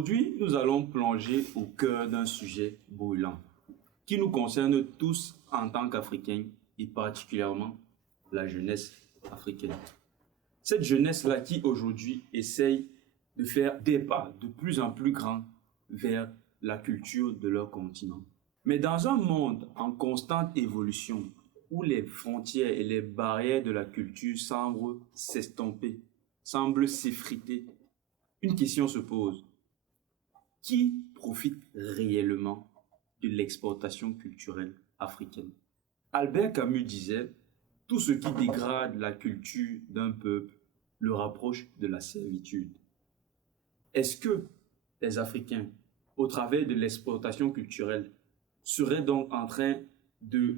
Aujourd'hui, nous allons plonger au cœur d'un sujet brûlant qui nous concerne tous en tant qu'Africains et particulièrement la jeunesse africaine. Cette jeunesse-là qui aujourd'hui essaye de faire des pas de plus en plus grands vers la culture de leur continent. Mais dans un monde en constante évolution, où les frontières et les barrières de la culture semblent s'estomper, semblent s'effriter, une question se pose. Qui profite réellement de l'exportation culturelle africaine? Albert Camus disait « Tout ce qui dégrade la culture d'un peuple le rapproche de la servitude ». Est-ce que les Africains, au travers de l'exportation culturelle, seraient donc en train de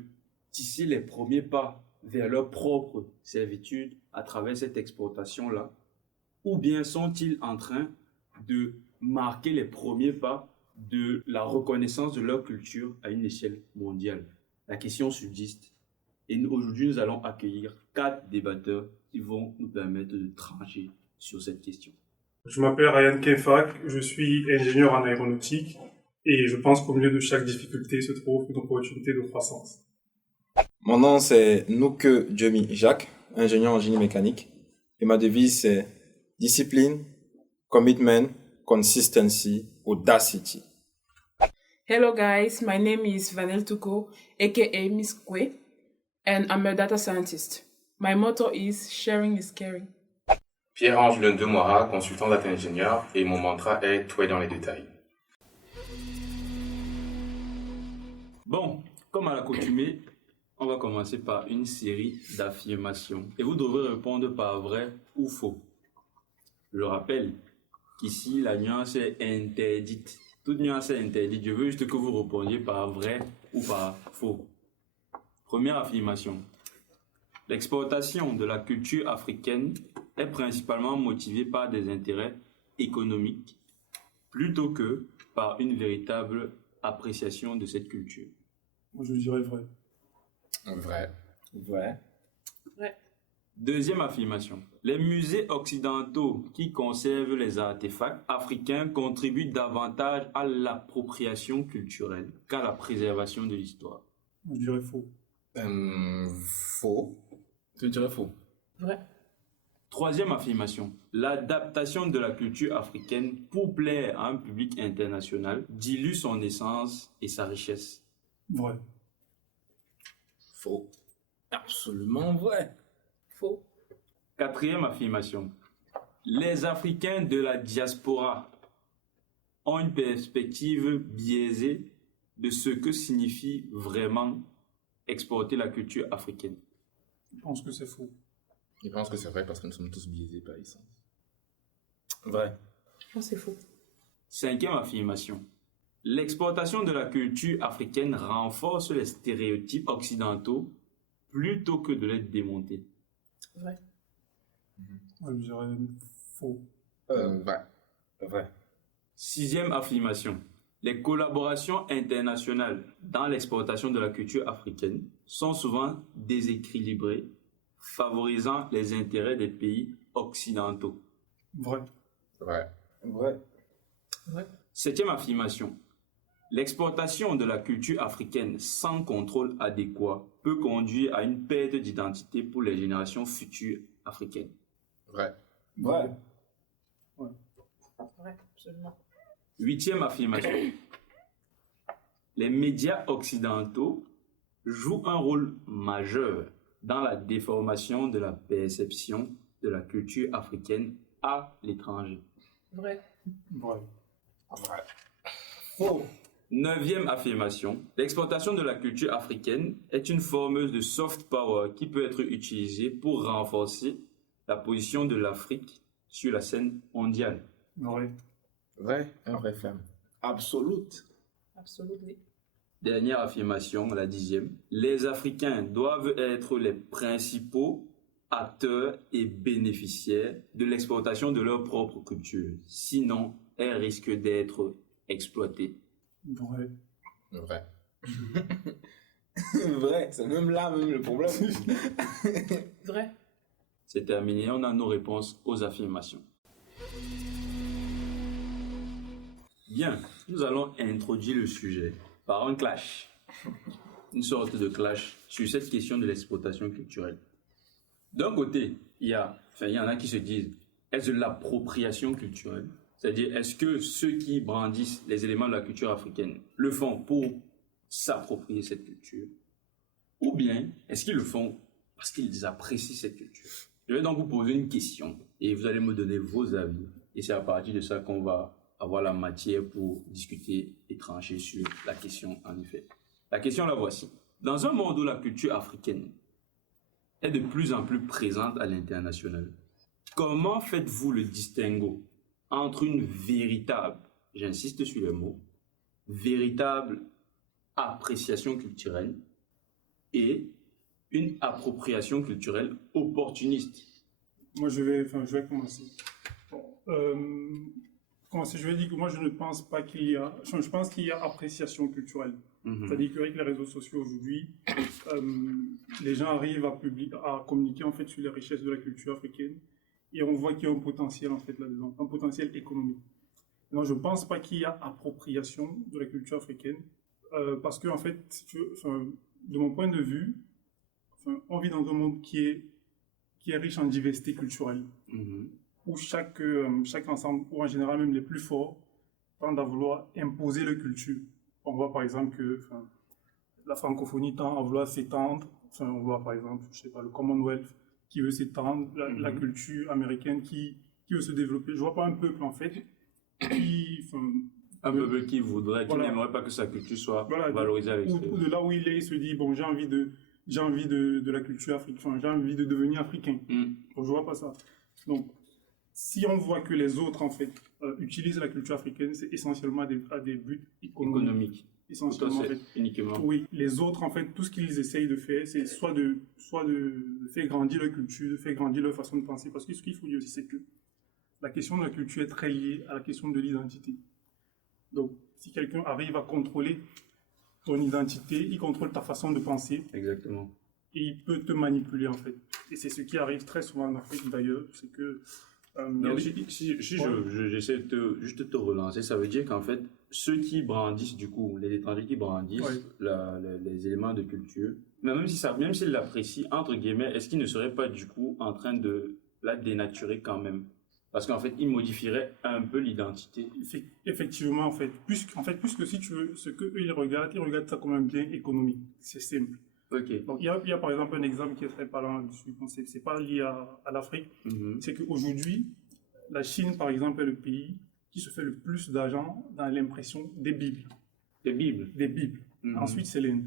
tisser les premiers pas vers leur propre servitude à travers cette exportation-là? Ou bien sont-ils en train de marquer les premiers pas de la reconnaissance de leur culture à une échelle mondiale? La question subsiste. Et aujourd'hui, nous allons accueillir 4 débatteurs qui vont nous permettre de trancher sur cette question. Je m'appelle Ryan Kefak, je suis ingénieur en aéronautique et je pense qu'au milieu de chaque difficulté se trouve une opportunité de croissance. Mon nom c'est Nouke Djemi Jacques, ingénieur en génie mécanique et ma devise c'est discipline, commitment, consistency, audacity. Hello guys, my name is Vanel Tuko, aka Miss Kwe, and I'm a data scientist. My motto is sharing is caring. Pierre-Ange Lundemora, consultant data ingénieur, et mon mantra est tout est dans les détails. Bon, comme à l'accoutumée, on va commencer par une série d'affirmations et vous devrez répondre par vrai ou faux. Je rappelle qu'ici, la nuance est interdite. Toute nuance est interdite. Je veux juste que vous répondiez par vrai ou par faux. Première affirmation. L'exportation de la culture africaine est principalement motivée par des intérêts économiques plutôt que par une véritable appréciation de cette culture. Moi, je dirais vrai. Vrai. Deuxième affirmation. Les musées occidentaux qui conservent les artefacts africains contribuent davantage à l'appropriation culturelle qu'à la préservation de l'histoire. Moi, je dirais faux. Faux. Je dirais faux. Vrai. Troisième affirmation. L'adaptation de la culture africaine pour plaire à un public international dilue son essence et sa richesse. Vrai. Faux. Absolument vrai. Faux. Quatrième affirmation. Les Africains de la diaspora ont une perspective biaisée de ce que signifie vraiment exporter la culture africaine. Je pense que c'est faux. Je pense que c'est vrai parce que nous sommes tous biaisés par essence. Vrai. Je pense que c'est faux. Cinquième affirmation. L'exportation de la culture africaine renforce les stéréotypes occidentaux plutôt que de les démonter. Vrai. Moi, je dirais faux. Vrai. Sixième affirmation. Les collaborations internationales dans l'exportation de la culture africaine sont souvent déséquilibrées, favorisant les intérêts des pays occidentaux. Vrai. Vrai. Septième affirmation. L'exportation de la culture africaine sans contrôle adéquat peut conduire à une perte d'identité pour les générations futures africaines. Vrai. Vrai. Vrai, absolument. Huitième affirmation. Les médias occidentaux jouent un rôle majeur dans la déformation de la perception de la culture africaine à l'étranger. Vrai. Vrai. Faux. Neuvième affirmation. L'exportation de la culture africaine est une forme de soft power qui peut être utilisée pour renforcer la position de l'Afrique sur la scène mondiale. Vrai. Vrai. Un vrai flamme. Absolute. Absolument. Dernière affirmation, la 10e. Les Africains doivent être les principaux acteurs et bénéficiaires de l'exportation de leur propre culture. Sinon, elles risquent d'être exploitées. Vrai. Vrai. Vrai. C'est même là le problème. Vrai. C'est terminé, on a nos réponses aux affirmations. Bien, nous allons introduire le sujet par un clash, une sorte de clash sur cette question de l'exploitation culturelle. D'un côté, il y en a qui se disent, est-ce de l'appropriation culturelle? C'est-à-dire, est-ce que ceux qui brandissent les éléments de la culture africaine le font pour s'approprier cette culture? Ou bien, est-ce qu'ils le font parce qu'ils apprécient cette culture? Je vais donc vous poser une question et vous allez me donner vos avis. Et c'est à partir de ça qu'on va avoir la matière pour discuter et trancher sur la question en effet. La question la voici. Dans un monde où la culture africaine est de plus en plus présente à l'international, comment faites-vous le distinguo entre une véritable, j'insiste sur le mot, véritable appréciation culturelle et une appropriation culturelle opportuniste? Moi, je vais commencer. Bon, je vais dire que moi, je ne pense pas qu'il y a... Je pense qu'il y a appréciation culturelle. C'est-à-dire qu'avec les réseaux sociaux aujourd'hui, les gens arrivent à communiquer en fait sur les richesses de la culture africaine et on voit qu'il y a un potentiel en fait là-dedans, un potentiel économique. Non, je ne pense pas qu'il y a appropriation de la culture africaine parce que en fait, si tu veux, de mon point de vue, on vit dans un monde qui est riche en diversité culturelle, où chaque ensemble, ou en général même les plus forts, tendent à vouloir imposer leur culture. On voit par exemple que la francophonie tend à vouloir s'étendre. On voit par exemple, je sais pas, le Commonwealth qui veut s'étendre, la culture américaine qui veut se développer. Je vois pas un peuple en fait un peuple qui n'aimerait pas que sa culture soit valorisée à l'extérieur. Ou de là où il est, il se dit bon, j'ai envie de la culture africaine, j'ai envie de devenir africain. Donc je vois pas ça. Donc si on voit que les autres en fait utilisent la culture africaine, c'est essentiellement à des buts économiques. Essentiellement en fait. Uniquement. Oui, les autres en fait, tout ce qu'ils essayent de faire, c'est soit de faire grandir leur culture, de faire grandir leur façon de penser. Parce que ce qu'il faut dire aussi, c'est que la question de la culture est très liée à la question de l'identité. Donc, si quelqu'un arrive à contrôler ton identité, il contrôle ta façon de penser. Exactement. Et il peut te manipuler en fait. Et c'est ce qui arrive très souvent en Afrique d'ailleurs, c'est que donc, si j'essaie de juste te relancer, ça veut dire qu'en fait, ceux qui brandissent, du coup, les étrangers qui brandissent les éléments de culture, mais même s'ils l'apprécient, entre guillemets, est-ce qu'ils ne seraient pas, du coup, en train de la dénaturer quand même? Parce qu'en fait, ils modifieraient un peu l'identité. Effectivement, en fait, puisque si tu veux, ce qu'eux, ils regardent ça comme un bien économique. C'est simple. Ok. Donc, il y a par exemple un exemple qui est très parlant là-dessus. Bon, c'est pas lié à l'Afrique. C'est qu'aujourd'hui, la Chine, par exemple, est le pays qui se fait le plus d'argent dans l'impression des Bibles. Des Bibles. Des Bibles. Ensuite, c'est l'Inde.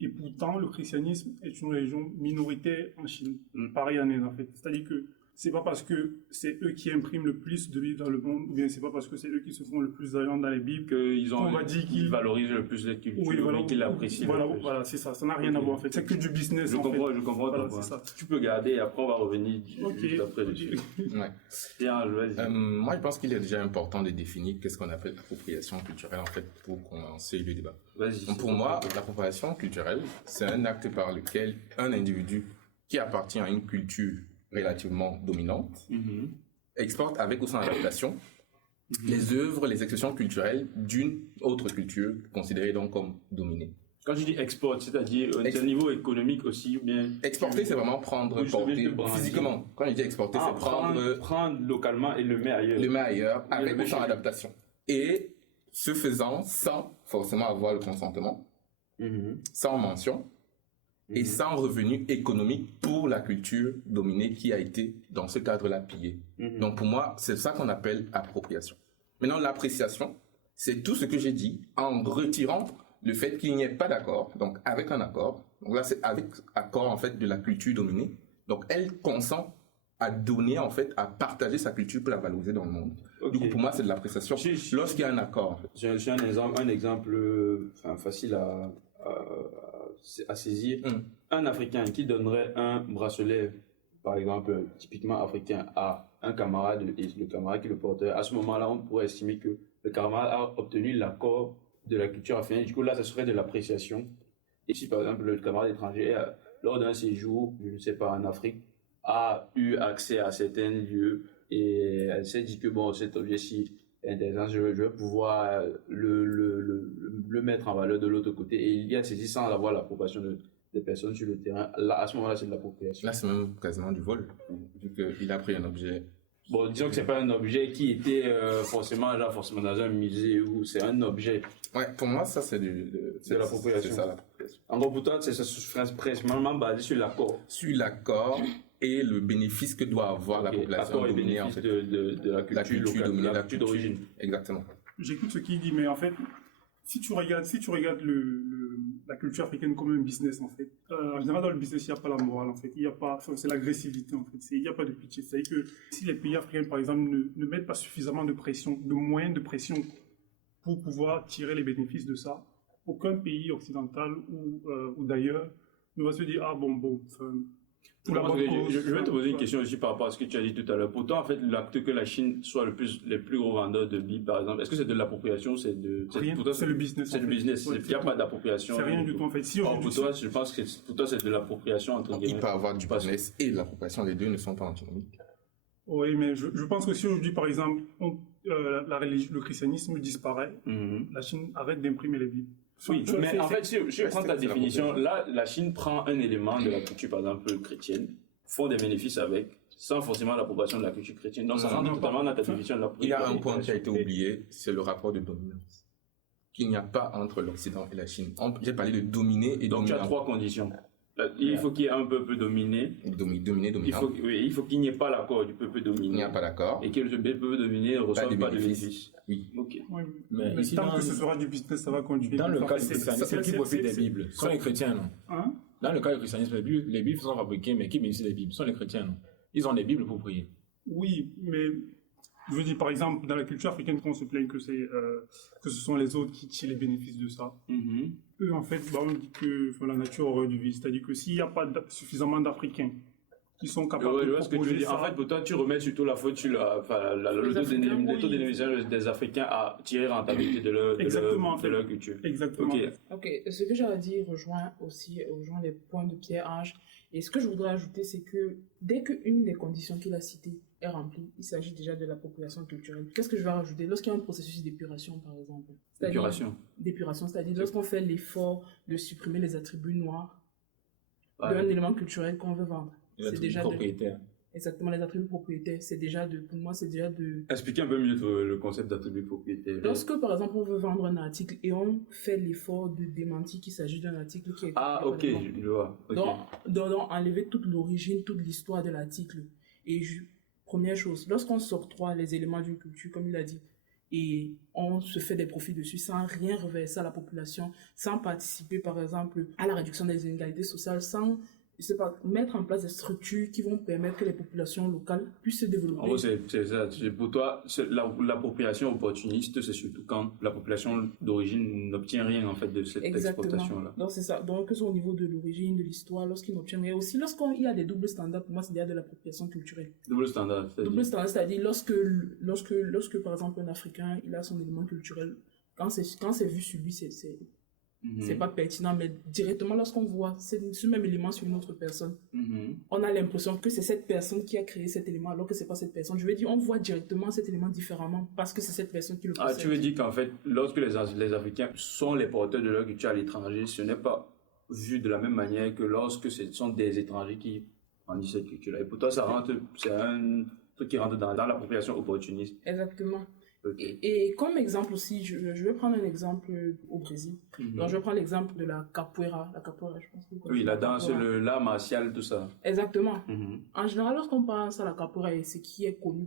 Et pourtant, le christianisme est une religion minoritaire en Chine. Pareil en Inde, en fait. C'est-à-dire que c'est pas parce que c'est eux qui impriment le plus de livres dans le monde, ou bien c'est pas parce que c'est eux qui se font le plus d'argent dans les Bibles qu'on va dire qu'ils valorisent le plus la culture, oui, qu'ils l'apprécient. Voilà, c'est ça. Ça n'a rien à voir en fait. C'est que du business. Je comprends. Voilà, c'est ça. Tu peux garder et après on va revenir juste après dessus. Ouais. Bien, vas-y. Moi, je pense qu'il est déjà important de définir qu'est-ce qu'on appelle appropriation culturelle en fait pour commencer le débat. Vas-y. Donc, pour moi, l'appropriation culturelle, c'est un acte par lequel un individu qui appartient à une culture relativement dominante, exporte avec ou sans adaptation les œuvres, les expressions culturelles d'une autre culture considérée donc comme dominée. Quand je dis export, c'est-à-dire au niveau économique aussi, ou bien... Exporter, c'est vraiment prendre, porter physiquement. Quand je dis exporter, c'est prendre localement et le mettre ailleurs. Le mettre ailleurs, avec ou sans adaptation. Et ce faisant, sans forcément avoir le consentement, sans mention, et sans revenu économique pour la culture dominée qui a été, dans ce cadre-là, pillée. Donc pour moi, c'est ça qu'on appelle appropriation. Maintenant, l'appréciation, c'est tout ce que j'ai dit en retirant le fait qu'il n'y ait pas d'accord, donc avec un accord. Donc là, c'est avec accord, en fait, de la culture dominée. Donc elle consent à donner, en fait, à partager sa culture pour la valoriser dans le monde. Okay. Du coup, pour moi, c'est de l'appréciation. Lorsqu'il y a un accord. J'ai un exemple facile à saisir. Un Africain qui donnerait un bracelet, par exemple, typiquement africain, à un camarade, et le camarade qui le porterait, à ce moment-là, on pourrait estimer que le camarade a obtenu l'accord de la culture africaine. Du coup, là, ça serait de l'appréciation. Et si, par exemple, le camarade étranger, lors d'un séjour, je ne sais pas, en Afrique, a eu accès à certains lieux et elle s'est dit que, bon, cet objet-ci intéressant, je vais pouvoir le mettre en valeur de l'autre côté. Et il y a ceci sans avoir l'approbation des personnes sur le terrain. Là, à ce moment-là, c'est de l'appropriation. Là, c'est même quasiment du vol, vu qu'il a pris un objet. Bon, disons que c'est pas un objet qui était forcément dans un musée ou c'est un objet. Ouais, pour moi, ça, c'est de l'appropriation. C'est ça, l'appropriation. En gros, pour toi, c'est ça principalement basé sur l'accord. Sur l'accord et le bénéfice que doit avoir la population L'accord et dominée, en bénéfice fait. de la culture locale, dominée, la culture d'origine. Exactement. J'écoute ce qu'il dit, mais en fait, si tu regardes la culture africaine comme un business, en fait, en général, dans le business, il n'y a pas la morale, en fait. Il y a pas, enfin, c'est l'agressivité, en fait. Il n'y a pas de pitié. C'est-à-dire que si les pays africains, par exemple, ne mettent pas suffisamment de pression, de moyens de pression pour pouvoir tirer les bénéfices de ça, aucun pays occidental ou d'ailleurs ne va se dire, ah bon, enfin, pour la bonne cause. Je vais te poser une question aussi par rapport à ce que tu as dit tout à l'heure. Pour toi, en fait, l'acte que la Chine soit les plus gros vendeurs de billes, par exemple, est-ce que c'est de l'appropriation? Rien, pour toi, c'est le business. C'est le business. Ouais, Il n'y a pas d'appropriation. C'est rien du tout, en fait. Si pour toi, je pense que pour toi, c'est de l'appropriation, entre guillemets. Il peut avoir du business et de l'appropriation, les deux ne sont pas antinomiques. Oui, mais je pense que si aujourd'hui, par exemple, le christianisme disparaît, la Chine arrête d'imprimer les Bibles. Oui, mais en fait, si je prends ta définition, là, la Chine prend un élément de la culture, par exemple, chrétienne, font des bénéfices avec, sans forcément l'approbation de la culture chrétienne. Donc, ça rentre totalement dans ta définition de la Il y a un point qui a été oublié, c'est le rapport de dominance qu'il n'y a pas entre l'Occident et la Chine. J'ai parlé de dominer et donc, dominant. tu as trois conditions. Il faut qu'il y ait un peuple dominé. Dominé, dominant. Il faut qu'il n'y ait pas l'accord du peuple dominé. Il n'y a pas d'accord. Et que le peuple dominé ne reçoive pas de bénéfices. Oui. Ok. Oui, Mais mais ici, tant que ce sera du business, ça va continuer. Dans le cas du C'est- christianisme, c'est- qui c'est- profite des c'est- Bibles Ce sont les chrétiens, non? Hein? Dans le cas du christianisme, les Bibles sont fabriquées, mais qui bénéficient des Bibles? Ce sont les chrétiens, non? Ils ont des Bibles pour prier. Oui, mais je veux dire, par exemple, dans la culture africaine, quand on se plaint que ce sont les autres qui tirent les bénéfices de ça, eux, en fait, on dit que la nature aurait du vie. C'est-à-dire que s'il n'y a pas suffisamment d'Africains qui sont capables de ce que tu proposer dis. ça, En fait, pour toi, tu remets surtout la faute sur le taux d'élimination des Africains à tirer rentabilité de leur culture. exactement. Ok. Ok, ce que j'avais dit rejoint les points de Pierre-Ange. Et ce que je voudrais ajouter, c'est que dès qu'une des conditions qu'il a citées est remplie, il s'agit déjà de l'appropriation culturelle. Qu'est-ce que je vais rajouter? Lorsqu'il y a un processus d'épuration, par exemple. D'épuration, c'est-à-dire lorsqu'on fait l'effort de supprimer les attributs noirs d'un élément culturel qu'on veut vendre. C'est déjà propriétaire. Exactement, les attributs propriétaires, pour moi, c'est déjà de... Expliquez un peu mieux le concept d'attribut propriétaire. Lorsque, par exemple, on veut vendre un article et on fait l'effort de démentir qu'il s'agit d'un article qui est... Ah, ok, je vois. Okay. Donc, enlever toute l'origine, toute l'histoire de l'article. Et première chose, lorsqu'on s'octroie les éléments d'une culture, comme il a dit, et on se fait des profits dessus sans rien reverser à la population, sans participer, par exemple, à la réduction des inégalités sociales, sans... je sais pas, mettre en place des structures qui vont permettre que les populations locales puissent se développer. En gros, c'est ça. Pour toi, l'appropriation opportuniste, c'est surtout quand la population d'origine n'obtient rien, en fait, de cette exploitation-là. Donc, c'est ça. Donc, que ce soit au niveau de l'origine, de l'histoire, lorsqu'ils n'obtiennent rien. Aussi, lorsqu'il y a des doubles standards, pour moi, c'est déjà de l'appropriation culturelle. Double standard, c'est-à-dire lorsque, par exemple, un Africain, il a son élément culturel, quand c'est vu sur lui, c'est pas pertinent, mais directement lorsqu'on voit ce même élément sur une autre personne, on a l'impression que c'est cette personne qui a créé cet élément alors que c'est pas cette personne. Je veux dire, on voit directement cet élément différemment parce que c'est cette personne qui le possède. Ah, tu veux dire qu'en fait, lorsque les Africains sont les porteurs de leur culture à l'étranger, ce n'est pas vu de la même manière que lorsque ce sont des étrangers qui brandissent cette culture-là. Et pour toi, c'est un truc qui rentre dans l'appropriation opportuniste. Exactement. Okay. Et comme exemple aussi, je vais prendre un exemple au Brésil. Donc, je vais prendre l'exemple de la capoeira. La capoeira, je pense que vous connaissez. Oui, la danse, l'art martial, tout ça. Exactement. En général, lorsqu'on pense à la capoeira, et ce qui est connu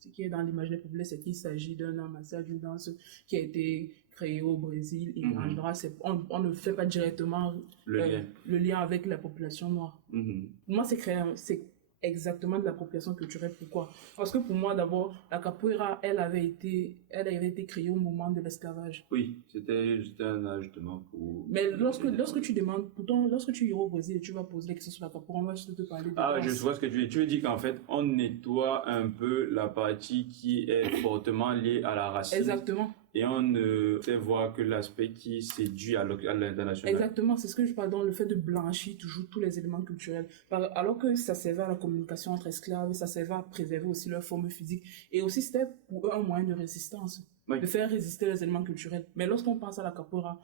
ce qui est dans l'imaginaire populaire, c'est qu'il s'agit d'un art martial, d'une danse qui a été créée au Brésil. Et en général, on ne fait pas directement le lien avec la population noire. Pour moi, c'est exactement de l'appropriation culturelle. Pourquoi? Parce que pour moi, d'abord, la capoeira, elle avait été créée au moment de l'esclavage. Oui, c'était un ajustement pour... Mais lorsque tu demandes, pourtant, lorsque tu iras au Brésil et tu vas poser des questions sur la capoeira, on va juste te parler de... Ah, je vois ce que tu veux dire. Tu veux dire qu'en fait, on nettoie un peu la partie qui est fortement liée à la racine. Exactement. et on ne fait voir que l'aspect qui séduit à l'international. Exactement, c'est ce que je parle dans le fait de blanchir toujours tous les éléments culturels. Alors que ça servait à la communication entre esclaves, ça servait à préserver aussi leur forme physique. Et aussi, c'était pour eux un moyen de résistance, de faire résister les éléments culturels. Mais lorsqu'on pense à la capoeira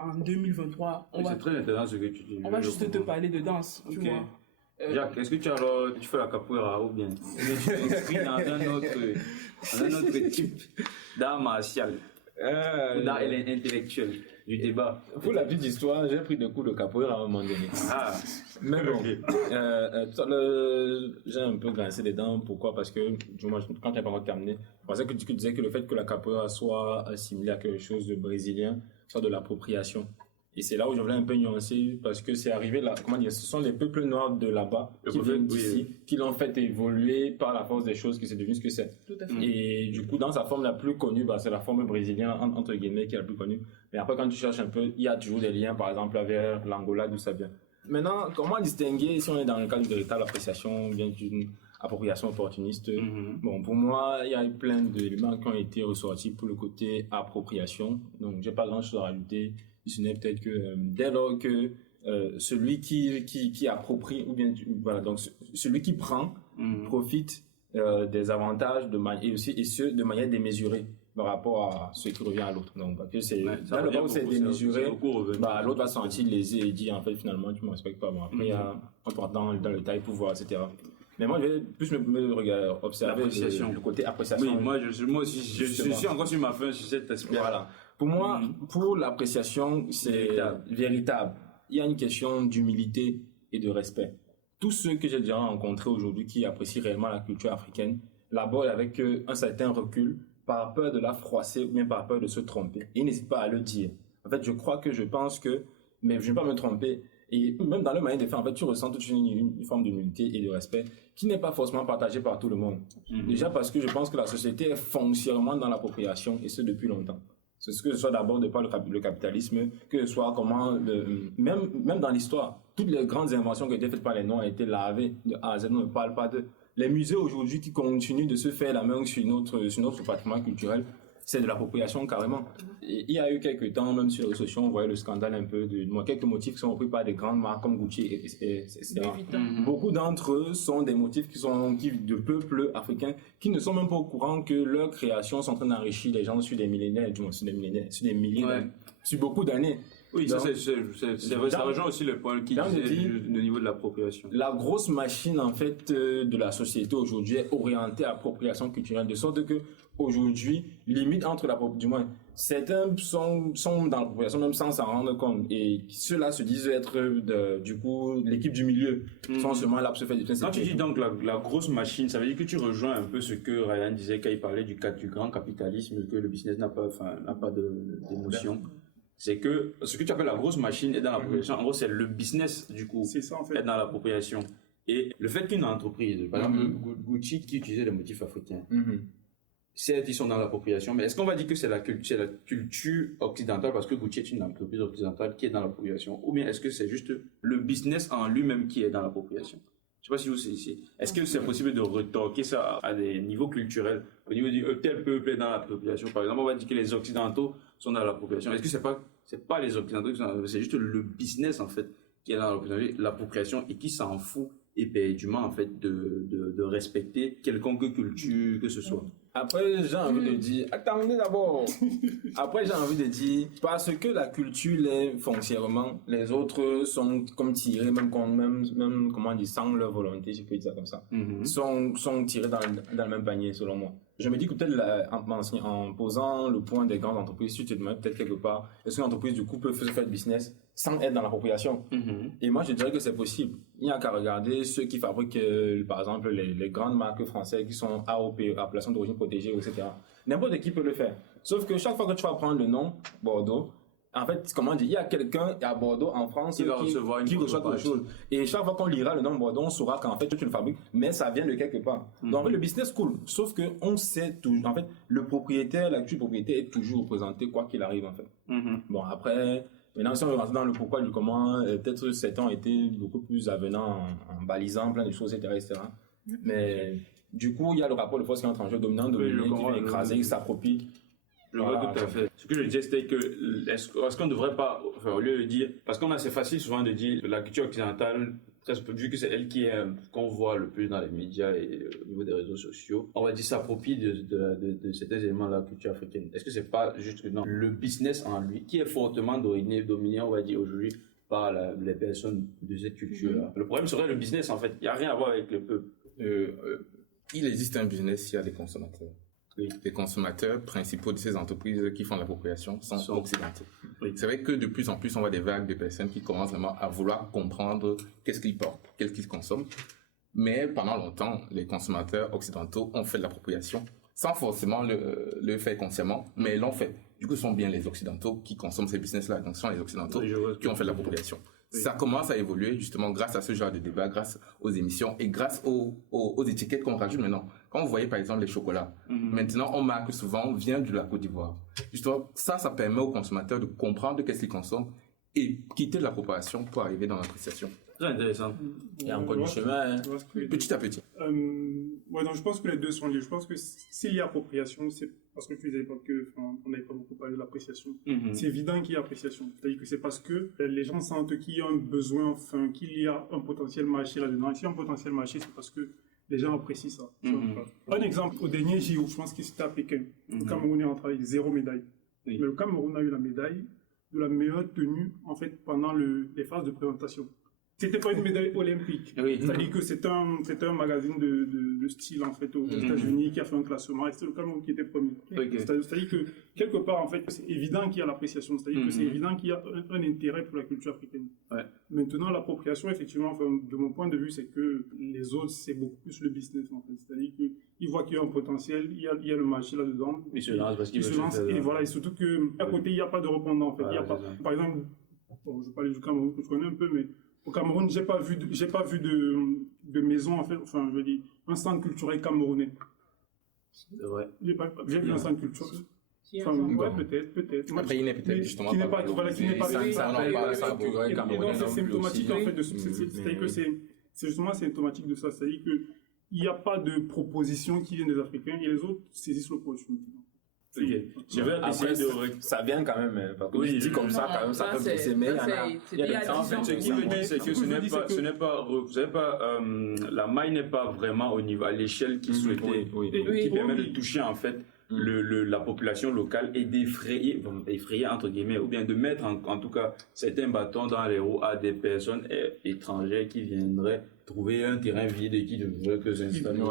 en 2023, c'est très intéressant ce que tu dis. On va juste te parler de danse, tu vois. Jacques, est-ce que tu fais la capoeira ou bien tu t'inscris dans un autre type d'art martial ou d'art intellectuel du débat? Pour la petite histoire, j'ai pris des cours de capoeira à un moment donné. Mais bon, j'ai un peu grincé les dents. Pourquoi? Parce que moi, quand tu n'as pas encore terminé, je pensais que tu disais que le fait que la capoeira soit assimilée à quelque chose de brésilien, soit de l'appropriation. Et c'est là où je voulais un peu nuancer, parce que c'est arrivé là, comment dire, ce sont les peuples noirs de là-bas qui viennent d'ici, qui l'ont fait évoluer par la force des choses, que c'est devenu ce que c'est. Tout à fait. Et du coup, dans sa forme la plus connue, c'est la forme brésilienne, entre guillemets, qui est la plus connue. Mais après, quand tu cherches un peu, il y a toujours des liens, par exemple, avec l'Angola, d'où ça vient. Maintenant, comment distinguer si on est dans le cadre d'une véritable appréciation, bien d'une appropriation opportuniste? Bon, pour moi, il y a eu plein d'éléments qui ont été ressortis pour le côté appropriation. Donc, j'ai pas grand-chose à rajouter. Ce n'est peut-être que dès lors que celui qui approprie, ou bien voilà, donc celui qui prend profite des avantages et ce de manière démesurée par rapport à ce qui revient à l'autre. Donc parce que c'est dans le cas où c'est démesuré, l'autre va se sentir lésé et dire en fait finalement tu me respectes pas. Bon, après on peut rentrer dans le détail pour voir, etc. Mais moi, je vais plus observer le côté appréciation. Oui, moi aussi, je suis encore sur ma fin sur cet aspect. Voilà. Pour moi, pour l'appréciation, c'est véritable. Il y a une question d'humilité et de respect. Tous ceux que j'ai déjà rencontrés aujourd'hui qui apprécient réellement la culture africaine l'abordent avec un certain recul par peur de la froisser ou bien par peur de se tromper. Ils n'hésitent pas à le dire. En fait, je pense que, mais je ne vais pas me tromper. Et même dans le moyen de faire, en fait, tu ressens toute une forme d'humilité et de respect qui n'est pas forcément partagée par tout le monde. Déjà parce que je pense que la société est foncièrement dans l'appropriation, et ce depuis longtemps. C'est ce que ce soit d'abord de par le capitalisme, que ce soit comment, même dans l'histoire, toutes les grandes inventions qui ont été faites par les Noirs ont été lavées de A à Z. On ne parle pas de les musées aujourd'hui qui continuent de se faire la main sur notre patrimoine culturel. C'est de l'appropriation carrément. Et il y a eu quelques temps, même sur les réseaux sociaux, on voyait le scandale un peu de quelques motifs qui sont repris par des grandes marques comme Gucci, etc. Beaucoup d'entre eux sont des motifs de peuples africains qui ne sont même pas au courant que leurs créations sont en train d'enrichir les gens sur des millénaires, sur des milliers, sur beaucoup d'années. Oui, donc, c'est vrai, ça rejoint aussi le point qui disait le niveau de l'appropriation. La grosse machine, en fait, de la société aujourd'hui est orientée à l'appropriation culturelle, de sorte que aujourd'hui, limite du moins, certains sont dans l'appropriation même sans s'en rendre compte. Et ceux-là se disent être, du coup, l'équipe du milieu. Sont seulement là pour se faire du temps. Quand tu dis donc la grosse machine, ça veut dire que tu rejoins un peu ce que Ryan disait quand il parlait du grand capitalisme, que le business n'a pas d'émotion. C'est que ce que tu appelles la grosse machine est dans l'appropriation. En gros, c'est le business, du coup, c'est ça, en fait. Est dans l'appropriation. Et le fait qu'une entreprise, par exemple, Gucci qui utilisait les motifs africains, certes, ils sont dans l'appropriation, mais est-ce qu'on va dire que c'est la culture occidentale parce que Gucci est une entreprise occidentale qui est dans l'appropriation, ou bien est-ce que c'est juste le business en lui-même qui est dans l'appropriation? Je ne sais pas si vous savez ici. Est-ce que c'est possible de retorquer ça à des niveaux culturels, au niveau du tel peuple est dans l'appropriation? Par exemple, on va dire que les Occidentaux sont dans l'appropriation. Est-ce que c'est pas les Occidentaux qui sont dans l'appropriation, c'est juste le business, en fait, qui est dans l'appropriation et qui s'en fout éperdument, en fait, de respecter quelconque culture que ce soit? Après, j'ai envie de dire, attendez d'abord. Après, j'ai envie de dire, parce que la culture l'est foncièrement, les autres sont comme tirés, même comment dire, sans leur volonté, je peux dire ça comme ça, sont tirés dans le même panier, selon moi. Je me dis que peut-être en posant le point des grandes entreprises, tu te demandes peut-être quelque part, est-ce qu'une entreprise du coup peut faire du business sans être dans l'appropriation? Et moi, je dirais que c'est possible. Il n'y a qu'à regarder ceux qui fabriquent, par exemple, les grandes marques françaises qui sont AOP, appellation d'origine protégée, etc. N'importe qui peut le faire. Sauf que chaque fois que tu vas prendre le nom Bordeaux, en fait, comment dire, il y a quelqu'un à Bordeaux en France qui reçoit quelque chose. Et chaque fois qu'on lira le nom Bordeaux, on saura qu'en fait tu le fabriques, mais ça vient de quelque part. Donc en fait, le business cool. Sauf que on sait toujours, en fait, le propriétaire, l'actuel propriétaire est toujours représenté quoi qu'il arrive en fait. Bon après, maintenant si on veut rentrer dans le pourquoi du comment, peut-être certains ont été beaucoup plus avenants en balisant plein de choses, etc. Mais du coup, il y a le rapport de force qui entre en jeu dominant, dominé, qui vient écraser, qui s'approprie. Je vois tout à fait. Ce que je disais, c'était que est-ce qu'on ne devrait pas, enfin, au lieu de dire, parce qu'on a, c'est facile souvent de dire la culture occidentale, vu que c'est elle qui est qu'on voit le plus dans les médias et au niveau des réseaux sociaux, on va dire s'approprie de certains éléments de la culture africaine. Est-ce que c'est pas juste que non, le business en lui, qui est fortement dominé, on va dire aujourd'hui, par les personnes de cette culture-là. Le problème serait le business, en fait. Il n'y a rien à voir avec le peuple. Il existe un business s'il y a des consommateurs. Oui. Les consommateurs principaux de ces entreprises qui font l'appropriation sont occidentaux. Oui. C'est vrai que de plus en plus, on voit des vagues de personnes qui commencent vraiment à vouloir comprendre qu'est-ce qu'ils portent, qu'est-ce qu'ils consomment. Mais pendant longtemps, les consommateurs occidentaux ont fait de l'appropriation sans forcément le faire consciemment, mais l'ont fait. Du coup, ce sont bien les occidentaux qui consomment ces business-là. Donc, ce sont les occidentaux qui ont fait de l'appropriation. Oui. Ça commence à évoluer justement grâce à ce genre de débat, grâce aux émissions et grâce aux étiquettes qu'on rajoute maintenant. Quand vous voyez par exemple les chocolats, maintenant on marque souvent vient de la Côte d'Ivoire. Justement, ça permet aux consommateurs de comprendre qu'est-ce qu'ils consomment et quitter l'appropriation pour arriver dans l'appréciation. Très intéressant. Il y a encore du chemin, hein. Petit à petit. Ouais, donc je pense que les deux sont liés. Je pense que s'il y a appropriation, c'est parce que tu disais pas on n'avait pas beaucoup parlé de l'appréciation. C'est évident qu'il y a appréciation. C'est-à-dire que c'est parce que les gens sentent qu'il y a un besoin, enfin, qu'il y a un potentiel marché là-dedans. Et s'il y a un potentiel marché, c'est parce que les gens apprécient ça. Un exemple, au dernier JO, je pense que c'était à Pékin. Le Cameroun est entré avec 0 médaille. Mais le Cameroun a eu la médaille de la meilleure tenue, en fait, pendant les phases de présentation. C'était pas une médaille olympique. Oui. C'est-à-dire que c'est un magazine de style, en fait, aux États-Unis qui a fait un classement et c'est le Cameroun qui était premier. Okay. C'est-à-dire que, quelque part, en fait, c'est évident qu'il y a l'appréciation. C'est-à-dire que c'est évident qu'il y a un intérêt pour la culture africaine. Ouais. Maintenant, l'appropriation, effectivement, enfin, de mon point de vue, c'est que les autres, c'est beaucoup plus le business, en fait. C'est-à-dire qu'ils voient qu'il y a un potentiel, il y a le marché là-dedans. Ils se lancent parce qu'ils se lancent. Et voilà, et surtout qu'à côté, il n'y a pas de répondant, en fait. Il y a pas, par exemple, bon, je vais parler du Cameroun que je connais un peu, mais au Cameroun, j'ai pas vu de maison, en fait, enfin, je veux dire, un centre culturel camerounais. C'est vrai. J'ai vu un centre culturel. Enfin, ouais, peut-être. Après, il n'est peut-être justement pas. Qui n'est pas. Et donc, c'est symptomatique, en fait, de c'est-à-dire que c'est justement symptomatique de ça. C'est-à-dire qu'il n'y a pas de proposition qui vient des Africains et les autres saisissent l'opportunité. Okay. Je vais essayer de... Ça vient quand même, parce que oui, dit comme ça, quand même, ça peut blesser, mais il y a des en fait, ce qui veut dire, c'est que ce n'est pas, vous savez pas, la maille n'est pas vraiment au niveau, à l'échelle qui souhaitait, qui permet de toucher, en fait, la population locale et d'effrayer, entre guillemets, ou bien de mettre, en tout cas, certains bâtons dans les roues à des personnes étrangères qui viendraient trouver un terrain vide et qui ne voudraient que s'installer,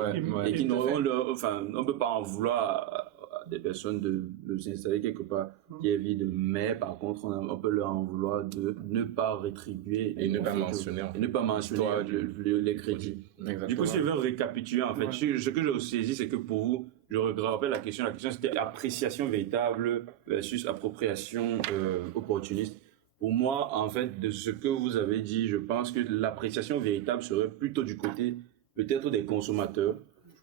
et qui n'auront enfin, on ne peut pas en vouloir des personnes de s'installer quelque part qui est vide, mais par contre on peut leur en vouloir de ne pas rétribuer et ne pas mentionner les crédits. Du coup, si je veux récapituler, en fait, ce que j'ai saisi, c'est que pour vous, je rappelle la question c'était appréciation véritable versus appropriation opportuniste. Pour moi, en fait, de ce que vous avez dit, je pense que l'appréciation véritable serait plutôt du côté peut-être des consommateurs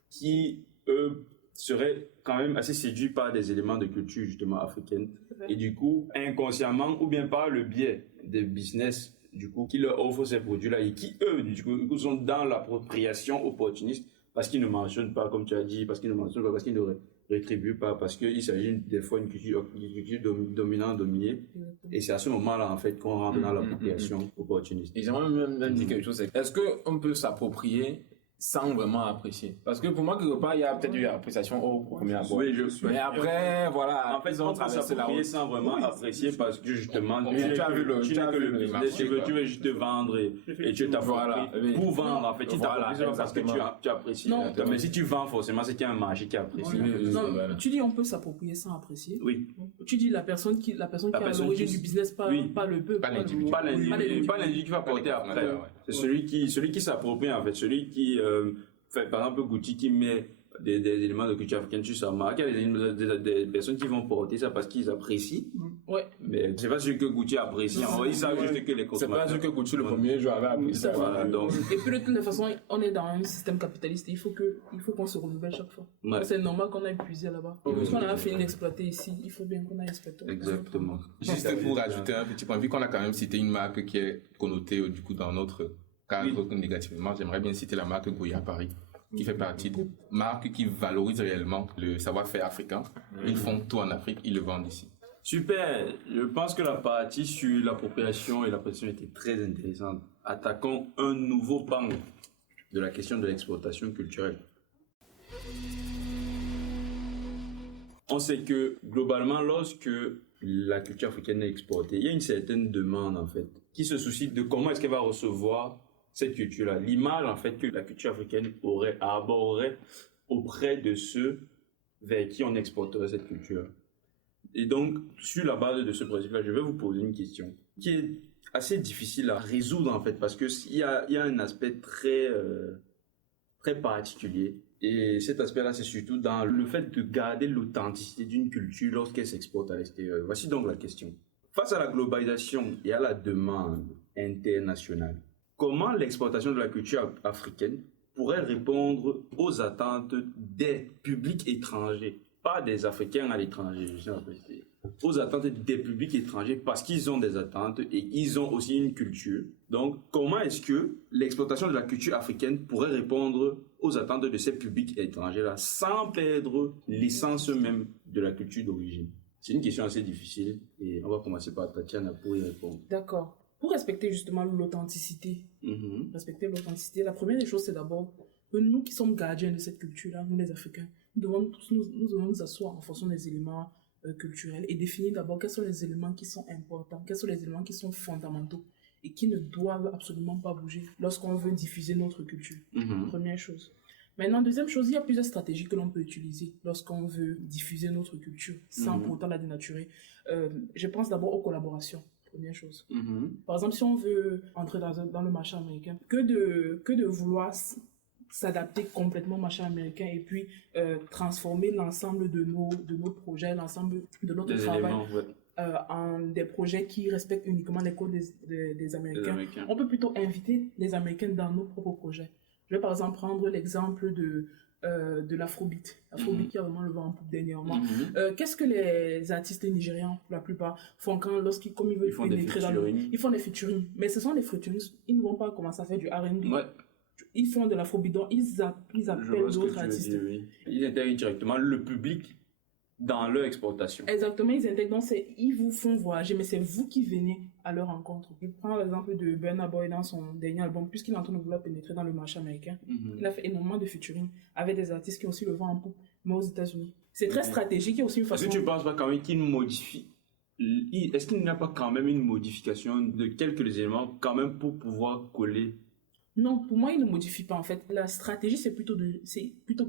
qui, eux, seraient quand même assez séduits par des éléments de culture justement africaine et du coup inconsciemment ou bien par le biais des business du coup qui leur offrent ces produits-là et qui eux du coup sont dans l'appropriation opportuniste parce qu'ils ne mentionnent pas comme tu as dit, parce qu'ils ne mentionnent pas, parce qu'ils ne rétribuent pas, parce qu'il s'agit des fois d'une culture dominante, dominée, et c'est à ce moment-là en fait qu'on rentre dans l'appropriation opportuniste. Et j'aimerais même dire quelque chose, est-ce qu'on peut s'approprier sans vraiment apprécier? Parce que pour moi, quelque part, il y a peut-être eu appréciation au premier abord. Oui, mais après, voilà. En fait, on peut s'approprier sans vraiment apprécier parce que justement, tu veux juste te vendre et tu t'appropries pour vendre. En fait, tu t'appropries parce que tu apprécies. Mais si tu vends, forcément, c'est qu'il y a un marché qui apprécie. Non, tu dis on peut s'approprier sans apprécier. Oui. Tu dis la personne qui est à l'origine du business, pas le peuple. Pas l'individu qui va porter après. C'est celui qui s'approprie, en fait. Celui qui fait, par exemple, Gucci qui met des éléments de culture africaine sur sa marque. Il y a des personnes qui vont porter ça parce qu'ils apprécient. Ouais. Mais c'est pas ce que Gucci apprécie. Ils savent juste que les consommateurs. C'est pas ce que Gucci, le premier jour, avait apprécié. Voilà, donc. Et puis, de toute façon, on est dans un système capitaliste. Il faut qu'on se renouvelle chaque fois. Ouais. C'est normal qu'on a épuisé là-bas. Parce qu'on a fini d'exploiter ici. Il faut bien qu'on a exploité. Exactement. Juste pour rajouter un petit point, vu qu'on a quand même cité une marque qui est connotée, du coup, dans notre cadre négativement, j'aimerais bien citer la marque Goya Paris. qui fait partie de marques qui valorisent réellement le savoir-faire africain. Ils font tout en Afrique, ils le vendent ici. Super, je pense que la partie sur l'appropriation et la pression était très intéressante. Attaquons un nouveau pan de la question de l'exploitation culturelle. On sait que globalement, lorsque la culture africaine est exportée, il y a une certaine demande en fait qui se soucie de comment est-ce qu'elle va recevoir cette culture-là. L'image en fait que la culture africaine aborderait auprès de ceux vers qui on exporterait cette culture. Et donc, sur la base de ce principe-là, je vais vous poser une question qui est assez difficile à résoudre en fait parce que il y a un aspect très particulier. Et cet aspect-là, c'est surtout dans le fait de garder l'authenticité d'une culture lorsqu'elle s'exporte à l'extérieur. Voici donc la question. Face à la globalisation et à la demande internationale, comment l'exportation de la culture africaine pourrait répondre aux attentes des publics étrangers, pas des Africains à l'étranger, aux attentes des publics étrangers parce qu'ils ont des attentes et ils ont aussi une culture. Donc, comment est-ce que l'exploitation de la culture africaine pourrait répondre aux attentes de ces publics étrangers-là sans perdre l'essence même de la culture d'origine? C'est une question assez difficile et on va commencer par Tatiana pour y répondre. D'accord. Pour respecter justement l'authenticité, la première des choses, c'est d'abord que nous qui sommes gardiens de cette culture-là, nous les Africains, nous devons nous asseoir en fonction des éléments culturels et définir d'abord quels sont les éléments qui sont importants, quels sont les éléments qui sont fondamentaux et qui ne doivent absolument pas bouger lorsqu'on veut diffuser notre culture. Première chose. Maintenant, deuxième chose, il y a plusieurs stratégies que l'on peut utiliser lorsqu'on veut diffuser notre culture sans pour autant la dénaturer. Je pense d'abord aux collaborations. Première chose. Par exemple, si on veut entrer dans le marché américain, que de vouloir s'adapter complètement au marché américain et puis transformer l'ensemble de nos projets, l'ensemble de notre travail en des projets qui respectent uniquement les codes des Américains. On peut plutôt inviter les Américains dans nos propres projets. Je vais par exemple prendre l'exemple de l'Afrobeat. L'Afrobeat qui a vraiment le vent en poupe dernièrement. Qu'est-ce que les artistes nigérians, pour la plupart, font comme ils veulent pénétrer dans le... Ils font des featuring. Mais ce sont des featuring. Ils ne vont pas commencer à faire du R&B. Ouais. Ils font de l'Afrobeat, donc ils appellent d'autres artistes. Ils intègrent directement le public dans leur exportation. Exactement, ils intègrent. Donc, ils vous font voyager, mais c'est vous qui venez à leur rencontre. Je prends l'exemple de Burna Boy dans son dernier album, puisqu'il est en train de vouloir pénétrer dans le marché américain. Il a fait énormément de featuring avec des artistes qui ont aussi le vent en poupe, mais aux États-Unis. C'est très stratégique, il y a aussi une façon... Est-ce que tu ne penses pas quand même qu'il modifie? Est-ce qu'il n'y a pas quand même une modification de quelques éléments quand même pour pouvoir coller? Non, pour moi, il ne modifie pas en fait. La stratégie, c'est plutôt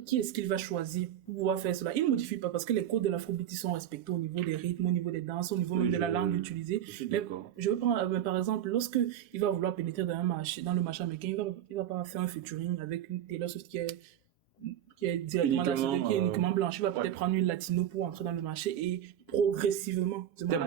qui est-ce qu'il va choisir pour pouvoir faire cela. Il ne modifie pas parce que les codes de l'Afrobeat sont respectés au niveau des rythmes, au niveau des danses, au niveau même de la langue utilisée. Je veux prendre par exemple, lorsque il va vouloir pénétrer dans le marché américain, il va pas faire un featuring avec une Taylor Swift qui est directement qui est uniquement blanche. Il va peut-être prendre une latino pour entrer dans le marché et progressivement. Step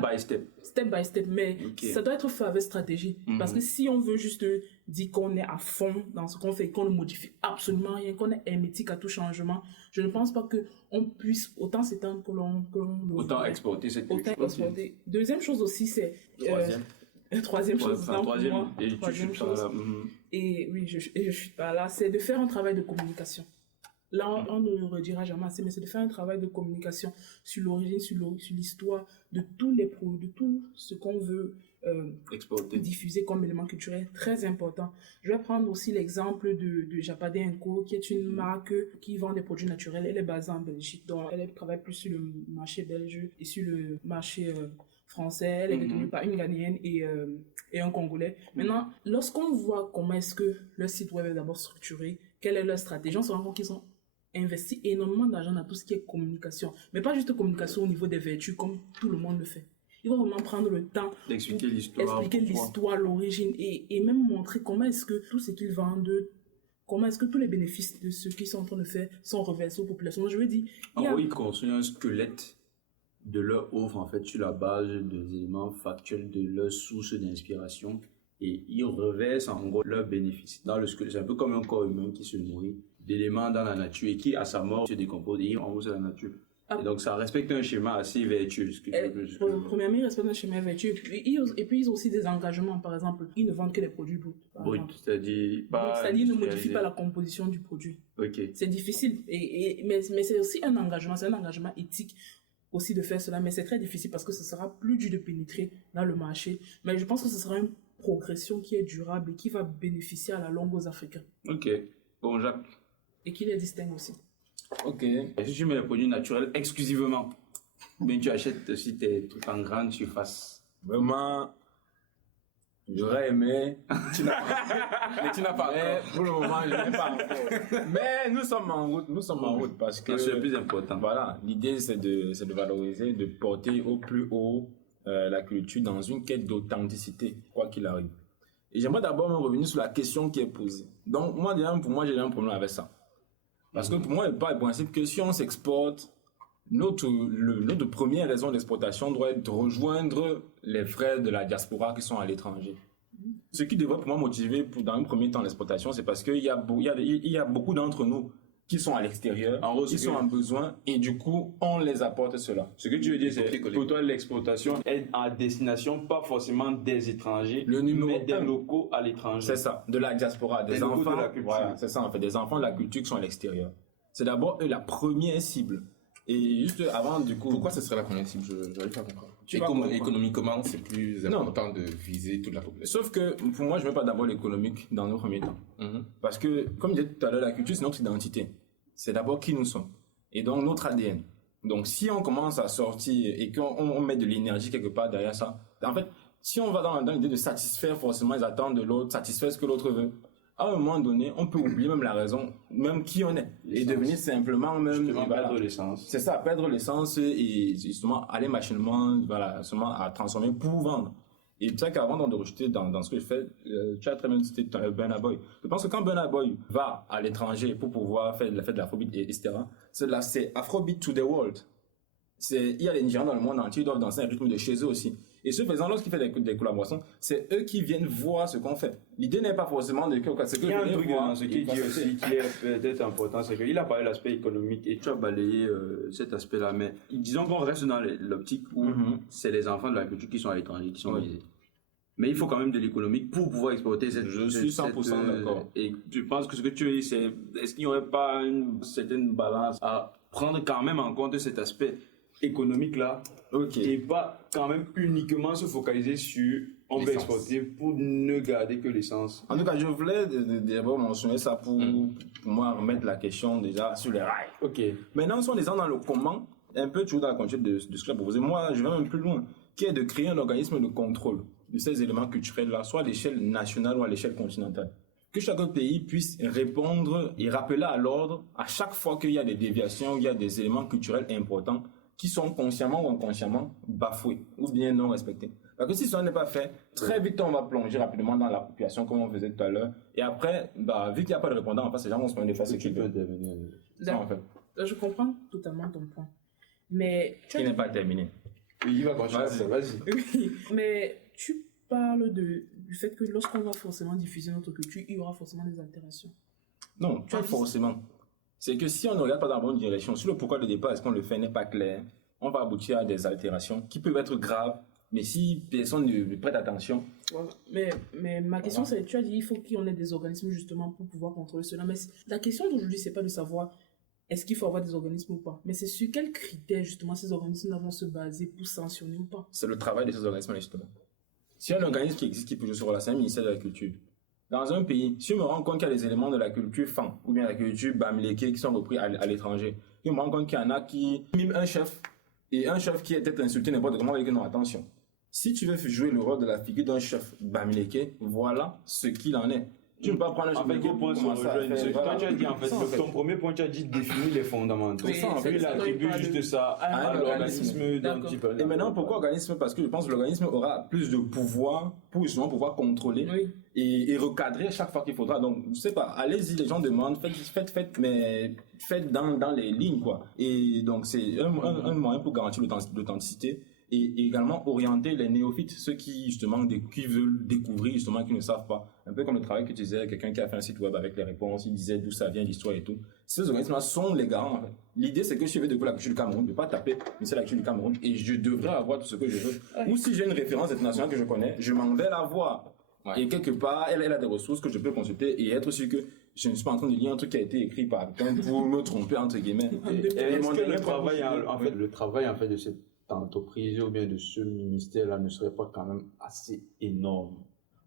by step. Mais ça doit être fait avec stratégie. Parce que si on veut juste dire qu'on est à fond dans ce qu'on fait, qu'on ne modifie absolument rien, qu'on est hermétique à tout changement, je ne pense pas qu'on puisse autant s'étendre que l'on autant exporter cette culture. Deuxième chose aussi, c'est... Troisième chose. Et oui, je suis pas là. C'est de faire un travail de communication. Là, on ne le redira jamais assez, mais c'est de faire un travail de communication sur l'origine, sur l'histoire de tous les produits, de tout ce qu'on veut diffuser comme élément culturel, très important. Je vais prendre aussi l'exemple de Japadé Co, qui est une marque qui vend des produits naturels. Elle est basée en Belgique, donc elle travaille plus sur le marché belge et sur le marché français. Elle est détenue par une Ghanéenne et un Congolais. Maintenant, lorsqu'on voit comment est-ce que leur site web est d'abord structuré, quelle est leur stratégie, on se rend compte qu'ils ont investi énormément d'argent dans tout ce qui est communication. Mais pas juste communication au niveau des vertus, comme tout le monde le fait. Ils vont vraiment prendre le temps d'expliquer l'histoire, l'origine et même montrer comment est-ce que tout ce qu'ils vendent, comment est-ce que tous les bénéfices de ce qu'ils sont en train de faire sont reversés aux populations. Donc, je veux dire... Ils construisent un squelette de leur offre, en fait, sur la base des éléments factuels de leur source d'inspiration et ils reversent en gros leurs bénéfices dans le squelette. C'est un peu comme un corps humain qui se nourrit d'éléments dans la nature et qui, à sa mort, se décompose et il renvoie à la nature. Et donc, ça respecte un schéma assez vertueux. Premièrement, ils respectent un schéma vertueux. Et puis, ils ont aussi des engagements. Par exemple, ils ne vendent que des produits bruts. Brut, c'est-à-dire ils ne modifient pas la composition du produit. Ok. C'est difficile. Mais c'est aussi un engagement. C'est un engagement éthique aussi de faire cela. Mais c'est très difficile parce que ce sera plus dur de pénétrer dans le marché. Mais je pense que ce sera une progression qui est durable et qui va bénéficier à la longue aux Africains. Ok. Bon, Jacques. Et qui les distingue aussi. Ok. Et si tu mets les produits naturels exclusivement, mais tu achètes aussi tes trucs en grande surface. Vraiment, j'aurais aimé. Mais tu n'as pas Mais encore. pour le moment, je n'ai pas encore. Mais nous sommes en route parce que. C'est le plus important. Voilà, l'idée c'est de valoriser, de porter au plus haut la culture dans une quête d'authenticité, quoi qu'il arrive. Et j'aimerais d'abord me revenir sur la question qui est posée. Donc, pour moi, j'ai un problème avec ça. Parce que pour moi, il part du principe que si on s'exporte, notre première raison d'exportation doit être de rejoindre les frères de la diaspora qui sont à l'étranger. Ce qui devrait pour moi motiver dans un premier temps l'exportation, c'est parce qu'il y a beaucoup d'entre nous qui sont à l'extérieur, En gros, qui sont en besoin, et du coup, on les apporte cela. Ce que tu veux dire, c'est Copier-coller. pour toi, l'exportation est à destination, pas forcément des étrangers, Le numéro mais des un. locaux à l'étranger. C'est ça, de la diaspora, des Des locaux enfants, de la culture. voilà, c'est ça en fait, des enfants de la culture qui sont à l'extérieur. C'est d'abord eux la première cible. Et juste avant, du coup, Pourquoi ce serait la première cible? Je n'arrive pas à comprendre. Tu vas comprendre. Économiquement, c'est plus Non. important de viser toute la population. Sauf que pour moi, je ne mets pas d'abord l'économique dans le premier temps. Mhm. Parce que, comme je disais tout à l'heure, la culture, c'est notre identité. C'est d'abord qui nous sommes. Et donc, notre ADN. Donc, si on commence à sortir et qu'on met de l'énergie quelque part derrière ça, en fait, si on va dans l'idée de satisfaire forcément les attentes de l'autre, satisfaire ce que l'autre veut, à un moment donné, on peut oublier même la raison, même qui on est. Et L'essence. devenir simplement même... Justement, voilà. perdre l'essence. C'est ça, perdre l'essence et justement aller machinalement, voilà, seulement à transformer pour vendre. Et c'est ça qu'avant de rejeter dans ce que je fais, tu as très bien cité Burna Boy. Je pense que quand Burna Boy va à l'étranger pour pouvoir faire de l'afrobeat, etc., c'est Afrobeat to the world. Il y a les Nigérians dans le monde entier, ils doivent danser un rythme de chez eux aussi. Et ce faisant, lorsqu'il fait des collaborations, c'est eux qui viennent voir ce qu'on fait. L'idée n'est pas forcément de ce que Il y a un venez truc voir dans ce et qu'il dit passer. aussi qui est peut-être important, c'est qu'il a parlé de l'aspect économique et tu as balayé cet aspect-là. Mais disons qu'on reste dans l'optique où c'est les enfants de la culture qui sont à l'étranger, qui sont Oui. visés. Mais il faut quand même de l'économique pour pouvoir exploiter cette... Je suis 100% d'accord. Et tu penses que ce que tu dis, c'est... Est-ce qu'il n'y aurait pas une certaine balance à prendre quand même en compte cet aspect économique-là Ok. et pas quand même uniquement se focaliser sur on va L'essence. exporter pour ne garder que l'essence. En tout cas, je voulais d'abord mentionner ça pour moi remettre la question déjà sur les rails. Ok. Maintenant, si on descend dans le comment, un peu toujours dans la continuité de ce que j'ai proposé, moi, je vais même plus loin, qui est de créer un organisme de contrôle de ces éléments culturels-là, soit à l'échelle nationale ou à l'échelle continentale. Que chaque pays puisse répondre et rappeler à l'ordre à chaque fois qu'il y a des déviations, il y a des éléments culturels importants qui sont consciemment ou inconsciemment bafoués ou bien non respectés. Parce que si ça n'est pas fait, très vite on va plonger rapidement dans la population comme on faisait tout à l'heure. Et après, vu qu'il n'y a pas de répondant, en fait, ces gens vont se prendre des faces Tu peux veulent. intervenir. Ça, en fait, Je comprends totalement ton point. Mais tu qui as n'est pas terminé. Oui, il va continuer. Vas-y. Vas-y. Oui, mais tu parles du fait que lorsqu'on va forcément diffuser notre culture, il y aura forcément des altérations. Non, pas forcément. C'est que si on ne regarde pas dans la bonne direction, sur le pourquoi de départ, est-ce qu'on le fait n'est pas clair, on va aboutir à des altérations qui peuvent être graves, mais si personne ne prête attention, Voilà. Mais ma question, c'est, tu as dit, il faut qu'on ait des organismes justement pour pouvoir contrôler cela. Mais la question d'aujourd'hui, c'est pas de savoir est-ce qu'il faut avoir des organismes ou pas, mais c'est sur quels critères justement ces organismes vont se baser pour sanctionner ou pas. c'est le travail de ces organismes justement. Si un organisme qui existe, qui peut jouer ce rôle-là, c'est un ministère de la Culture. Dans un pays, si je me rends compte qu'il y a des éléments de la culture fan, ou bien la culture bamileke qui sont repris à l'étranger, je me rends compte qu'il y en a qui miment un chef, et un chef qui est peut-être insulté n'importe comment avec non, attention. Si tu veux jouer le rôle de la figure d'un chef bamileke, voilà ce qu'il en est. Tu ne peux pas prendre un chef En fait, bamileke gros point pour se commencer à rejoignent. faire, Ce que toi, voilà. tu as dit, en fait, Ça, en fait. ton premier point, tu as dit définir les fondamentaux. Oui, ça, en fait. Lui, il attribue juste ça à un l'organisme dont D'accord. il parle. Et maintenant, pourquoi organisme? Parce que je pense que l'organisme aura plus de pouvoir pour justement pouvoir contrôler Oui. et recadrer chaque fois qu'il faudra. Donc, je sais pas, allez-y, les gens demandent, faites, mais faites dans les lignes, quoi. Et donc, c'est un moyen pour garantir l'authenticité. et également orienter les néophytes, ceux qui justement qui veulent découvrir justement, qui ne savent pas. Un peu comme le travail que tu disais, quelqu'un qui a fait un site web avec les réponses, il disait d'où ça vient, l'histoire et tout. Ces organismes-là sont les garants en fait. L'idée c'est que si je veux découvrir la culture du Cameroun, je ne vais pas taper, mais c'est la culture du Cameroun et je devrais avoir tout ce que je veux. Ou si j'ai une référence internationale que je connais, je m'en vais la voir. Ouais. Et quelque part, elle a des ressources que je peux consulter et être sûr que je ne suis pas en train de lire un truc qui a été écrit par quelqu'un pour me tromper entre guillemets. Est-ce que le travail en fait de cette entreprise ou bien de ce ministère-là ne serait pas quand même assez énorme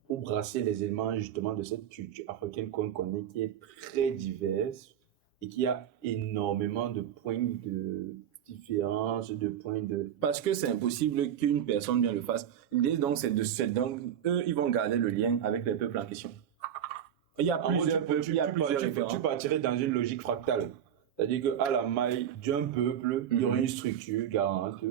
pour brasser les éléments justement de cette culture africaine qu'on connaît, qui est très diverse et qui a énormément de points de différence, de points de... Parce que c'est impossible qu'une personne bien le fasse. L'idée donc c'est donc eux ils vont garder le lien avec les peuples en question. Il y a plusieurs peuples, il y a plusieurs références. Tu partirais dans une logique fractale. C'est-à-dire qu'à la maille d'un peuple, il y aurait une structure garante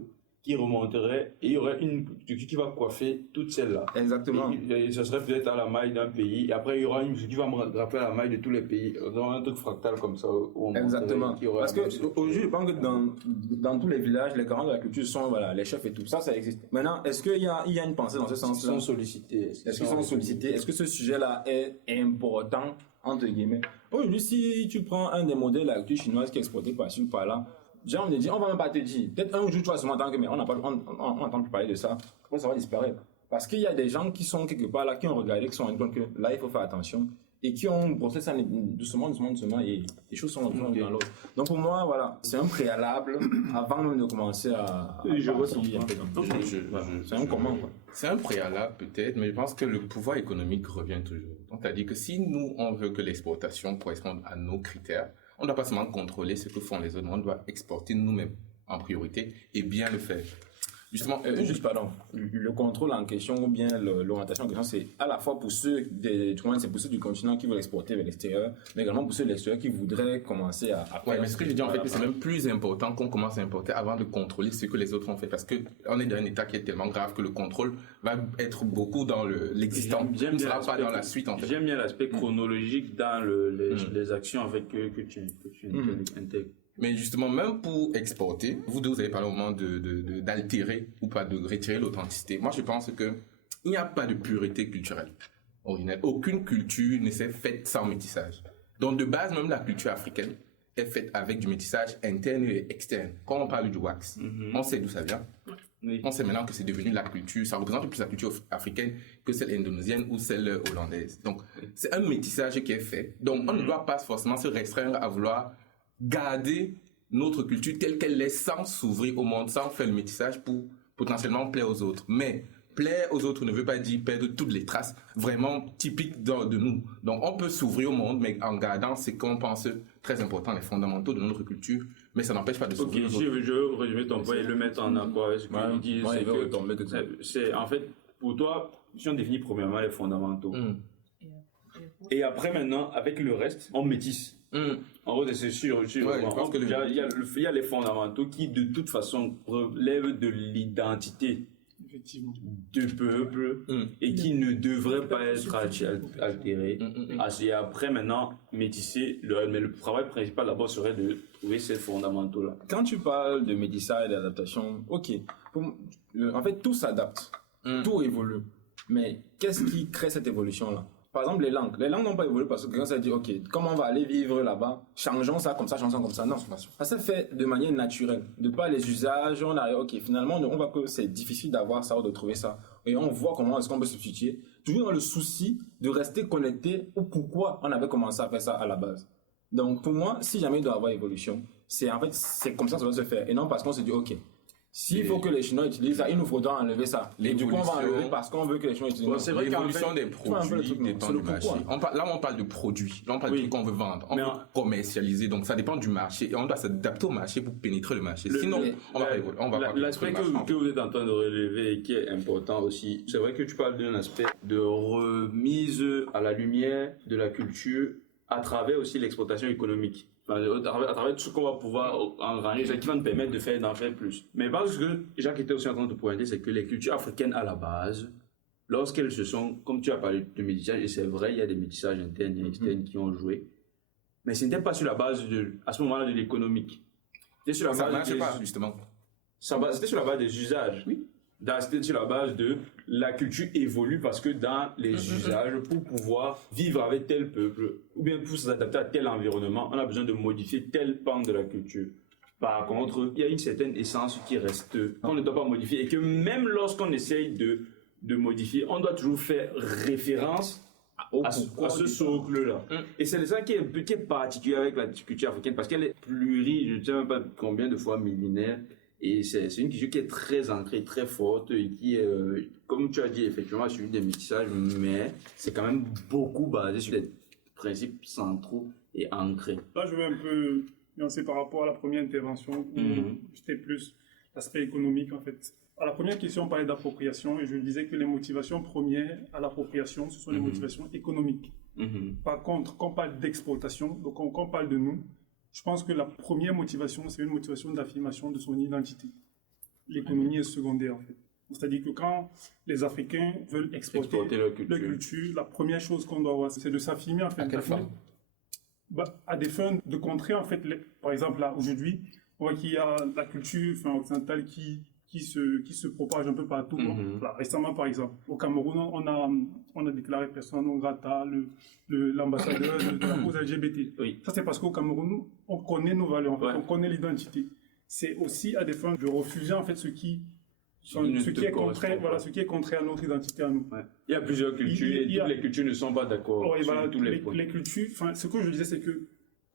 qui remonterait et il y aurait une structure qui va coiffer toutes celles-là. Exactement. Et ce serait peut-être à la maille d'un pays. Et après, il y aura une structure qui va me rappeler à la maille de tous les pays. Dans un truc fractal comme ça. Exactement. Parce que aujourd'hui, je pense que dans tous les villages, les garants de la culture sont voilà, les chefs et tout. Ça existe. Maintenant, est-ce qu'il y a une pensée dans ce sens-là? Ils sont sollicités. Est-ce qu'ils sont sollicités? Est-ce que ce sujet-là est important, entre guillemets? Aujourd'hui, si tu prends un des modèles de la culture chinoise qui est exporté par-ci ou par-là, déjà, on va même pas te dire. Peut-être un jour, tu vas se entendre que, mais on n'entend plus parler de ça. Après, ça va disparaître. Parce qu'il y a des gens qui sont quelque part là, qui ont regardé, qui sont rendus compte que là, il faut faire attention. Et qui ont brossé ça doucement, et les choses sont dans l'autre. Donc, pour moi, voilà, c'est un préalable avant même de commencer à je vois c'est un comment, quoi. C'est un préalable peut-être, mais je pense que le pouvoir économique revient toujours. Donc, c'est-à-dire que si nous, on veut que l'exportation corresponde à nos critères, on ne doit pas seulement contrôler ce que font les autres, on doit exporter nous-mêmes en priorité et bien le faire. Justement, le contrôle en question ou bien l'orientation en question, c'est à la fois pour ceux du continent qui veulent exporter vers l'extérieur, mais également pour ceux de l'extérieur qui voudraient commencer à faire. Ouais, mais ce que je dis en fait, c'est même plus important qu'on commence à importer avant de contrôler ce que les autres ont fait, parce que on est dans un état qui est tellement grave que le contrôle va être beaucoup dans l'existant, ne sera pas dans la suite en fait. J'aime bien l'aspect chronologique dans les actions en fait que tu intègres. Mais justement, même pour exporter, vous avez parlé au moment d'altérer ou pas de retirer l'authenticité. Moi, je pense que il n'y a pas de pureté culturelle originelle. Aucune culture ne s'est faite sans métissage. Donc, de base, même la culture africaine est faite avec du métissage interne et externe. Quand on parle du wax, on sait d'où ça vient. Oui. On sait maintenant que c'est devenu la culture, ça représente plus la culture africaine que celle indonésienne ou celle hollandaise. Donc, c'est un métissage qui est fait. Donc, on ne doit pas forcément se restreindre à vouloir garder notre culture telle qu'elle est sans s'ouvrir au monde, sans faire le métissage pour potentiellement plaire aux autres. Mais plaire aux autres ne veut pas dire perdre toutes les traces vraiment typiques de nous. Donc on peut s'ouvrir au monde, mais en gardant ce qu'on pense très important, les fondamentaux de notre culture, mais ça n'empêche pas de s'ouvrir. Ok, je veux résumer ton point et le mettre en accord avec ce que tu dis. C'est en fait, pour toi, si on définit premièrement les fondamentaux, et après maintenant, avec le reste, on métisse. En gros, c'est sûr. Il y a les fondamentaux qui, de toute façon, relèvent de l'identité du peuple et qui ne devraient pas être altérés. Et après, maintenant, métisser, mais le travail principal d'abord serait de trouver ces fondamentaux-là. Quand tu parles de métissage et d'adaptation, ok. En fait, tout s'adapte, tout évolue. Mais qu'est-ce qui crée cette évolution-là? Par exemple, les langues n'ont pas évolué parce que quelqu'un s'est dit, ok, comment on va aller vivre là-bas? Changeons ça comme ça, changeons comme ça. Non, ça s'est fait de manière naturelle. De par les usages, on arrive, ok, finalement, on voit que c'est difficile d'avoir ça ou de trouver ça. Et on voit comment est-ce qu'on peut substituer. Toujours dans le souci de rester connecté au pourquoi on avait commencé à faire ça à la base. Donc, pour moi, si jamais il doit y avoir évolution, c'est comme ça que ça doit se faire. Et non parce qu'on se dit, ok, s'il faut que les Chinois utilisent ça, il nous faudra enlever ça. Et du coup, on va enlever parce qu'on veut que les Chinois utilisent ça. C'est vrai l'évolution des produits dépend du marché. Là, on parle de produits. Là, on parle de trucs qu'on veut vendre. On veut commercialiser. Donc, ça dépend du marché. Et on doit s'adapter au marché pour pénétrer le marché. Sinon, on va pas. L'aspect que vous êtes en train de relever et qui est important aussi, c'est vrai que tu parles d'un aspect de remise à la lumière de la culture à travers aussi l'exploitation économique. À travers tout ce qu'on va pouvoir engranger, qui va nous permettre d'en faire plus. Mais parce que Jacques était aussi en train de pointer, c'est que les cultures africaines à la base, lorsqu'elles se sont, comme tu as parlé de métissage, et c'est vrai, il y a des métissages internes et externes qui ont joué, mais ce n'était pas sur la base à ce moment-là de l'économique. C'était sur la base marche pas, justement. C'était sur la base des usages. Oui. C'était sur la base de la culture évolue parce que dans les usages, pour pouvoir vivre avec tel peuple, ou bien pour s'adapter à tel environnement, on a besoin de modifier tel pan de la culture. Par contre, il y a une certaine essence qui reste, qu'on ne doit pas modifier, et que même lorsqu'on essaye de modifier, on doit toujours faire référence à ce socle-là. Et c'est ça qui est particulier avec la culture africaine, parce qu'elle est je ne sais même pas combien de fois millénaire, et c'est une culture qui est très ancrée, très forte, et qui est, comme tu as dit, effectivement, suivi des métissages, mais c'est quand même beaucoup basé sur des principes centraux et ancrés. Là, je vais un peu nuancer par rapport à la première intervention, où c'était plus l'aspect économique, en fait. À la première question, on parlait d'appropriation, et je disais que les motivations premières à l'appropriation, ce sont les motivations économiques. Par contre, quand on parle d'exploitation, donc quand on parle de nous, je pense que la première motivation, c'est une motivation d'affirmation de son identité. L'économie est secondaire, en fait. C'est-à-dire que quand les Africains veulent exploiter leur culture, la première chose qu'on doit avoir, c'est de s'affirmer, en fait. À quelle fin? À des fins de contrer, en fait, par exemple, là, aujourd'hui, on voit qu'il y a la culture occidentale qui se propage un peu partout. Là, récemment, par exemple, au Cameroun, on a déclaré persona non grata, l'ambassadeur de la cause LGBT. Oui. Ça, c'est parce qu'au Cameroun, on connaît nos valeurs, en fait, on connaît l'identité. C'est aussi à des fins de refuser, en fait, ce qui est contraire à notre identité à nous. Ouais. Il y a plusieurs cultures, et toutes les cultures ne sont pas d'accord sur tous les points. Les cultures, ce que je disais, c'est que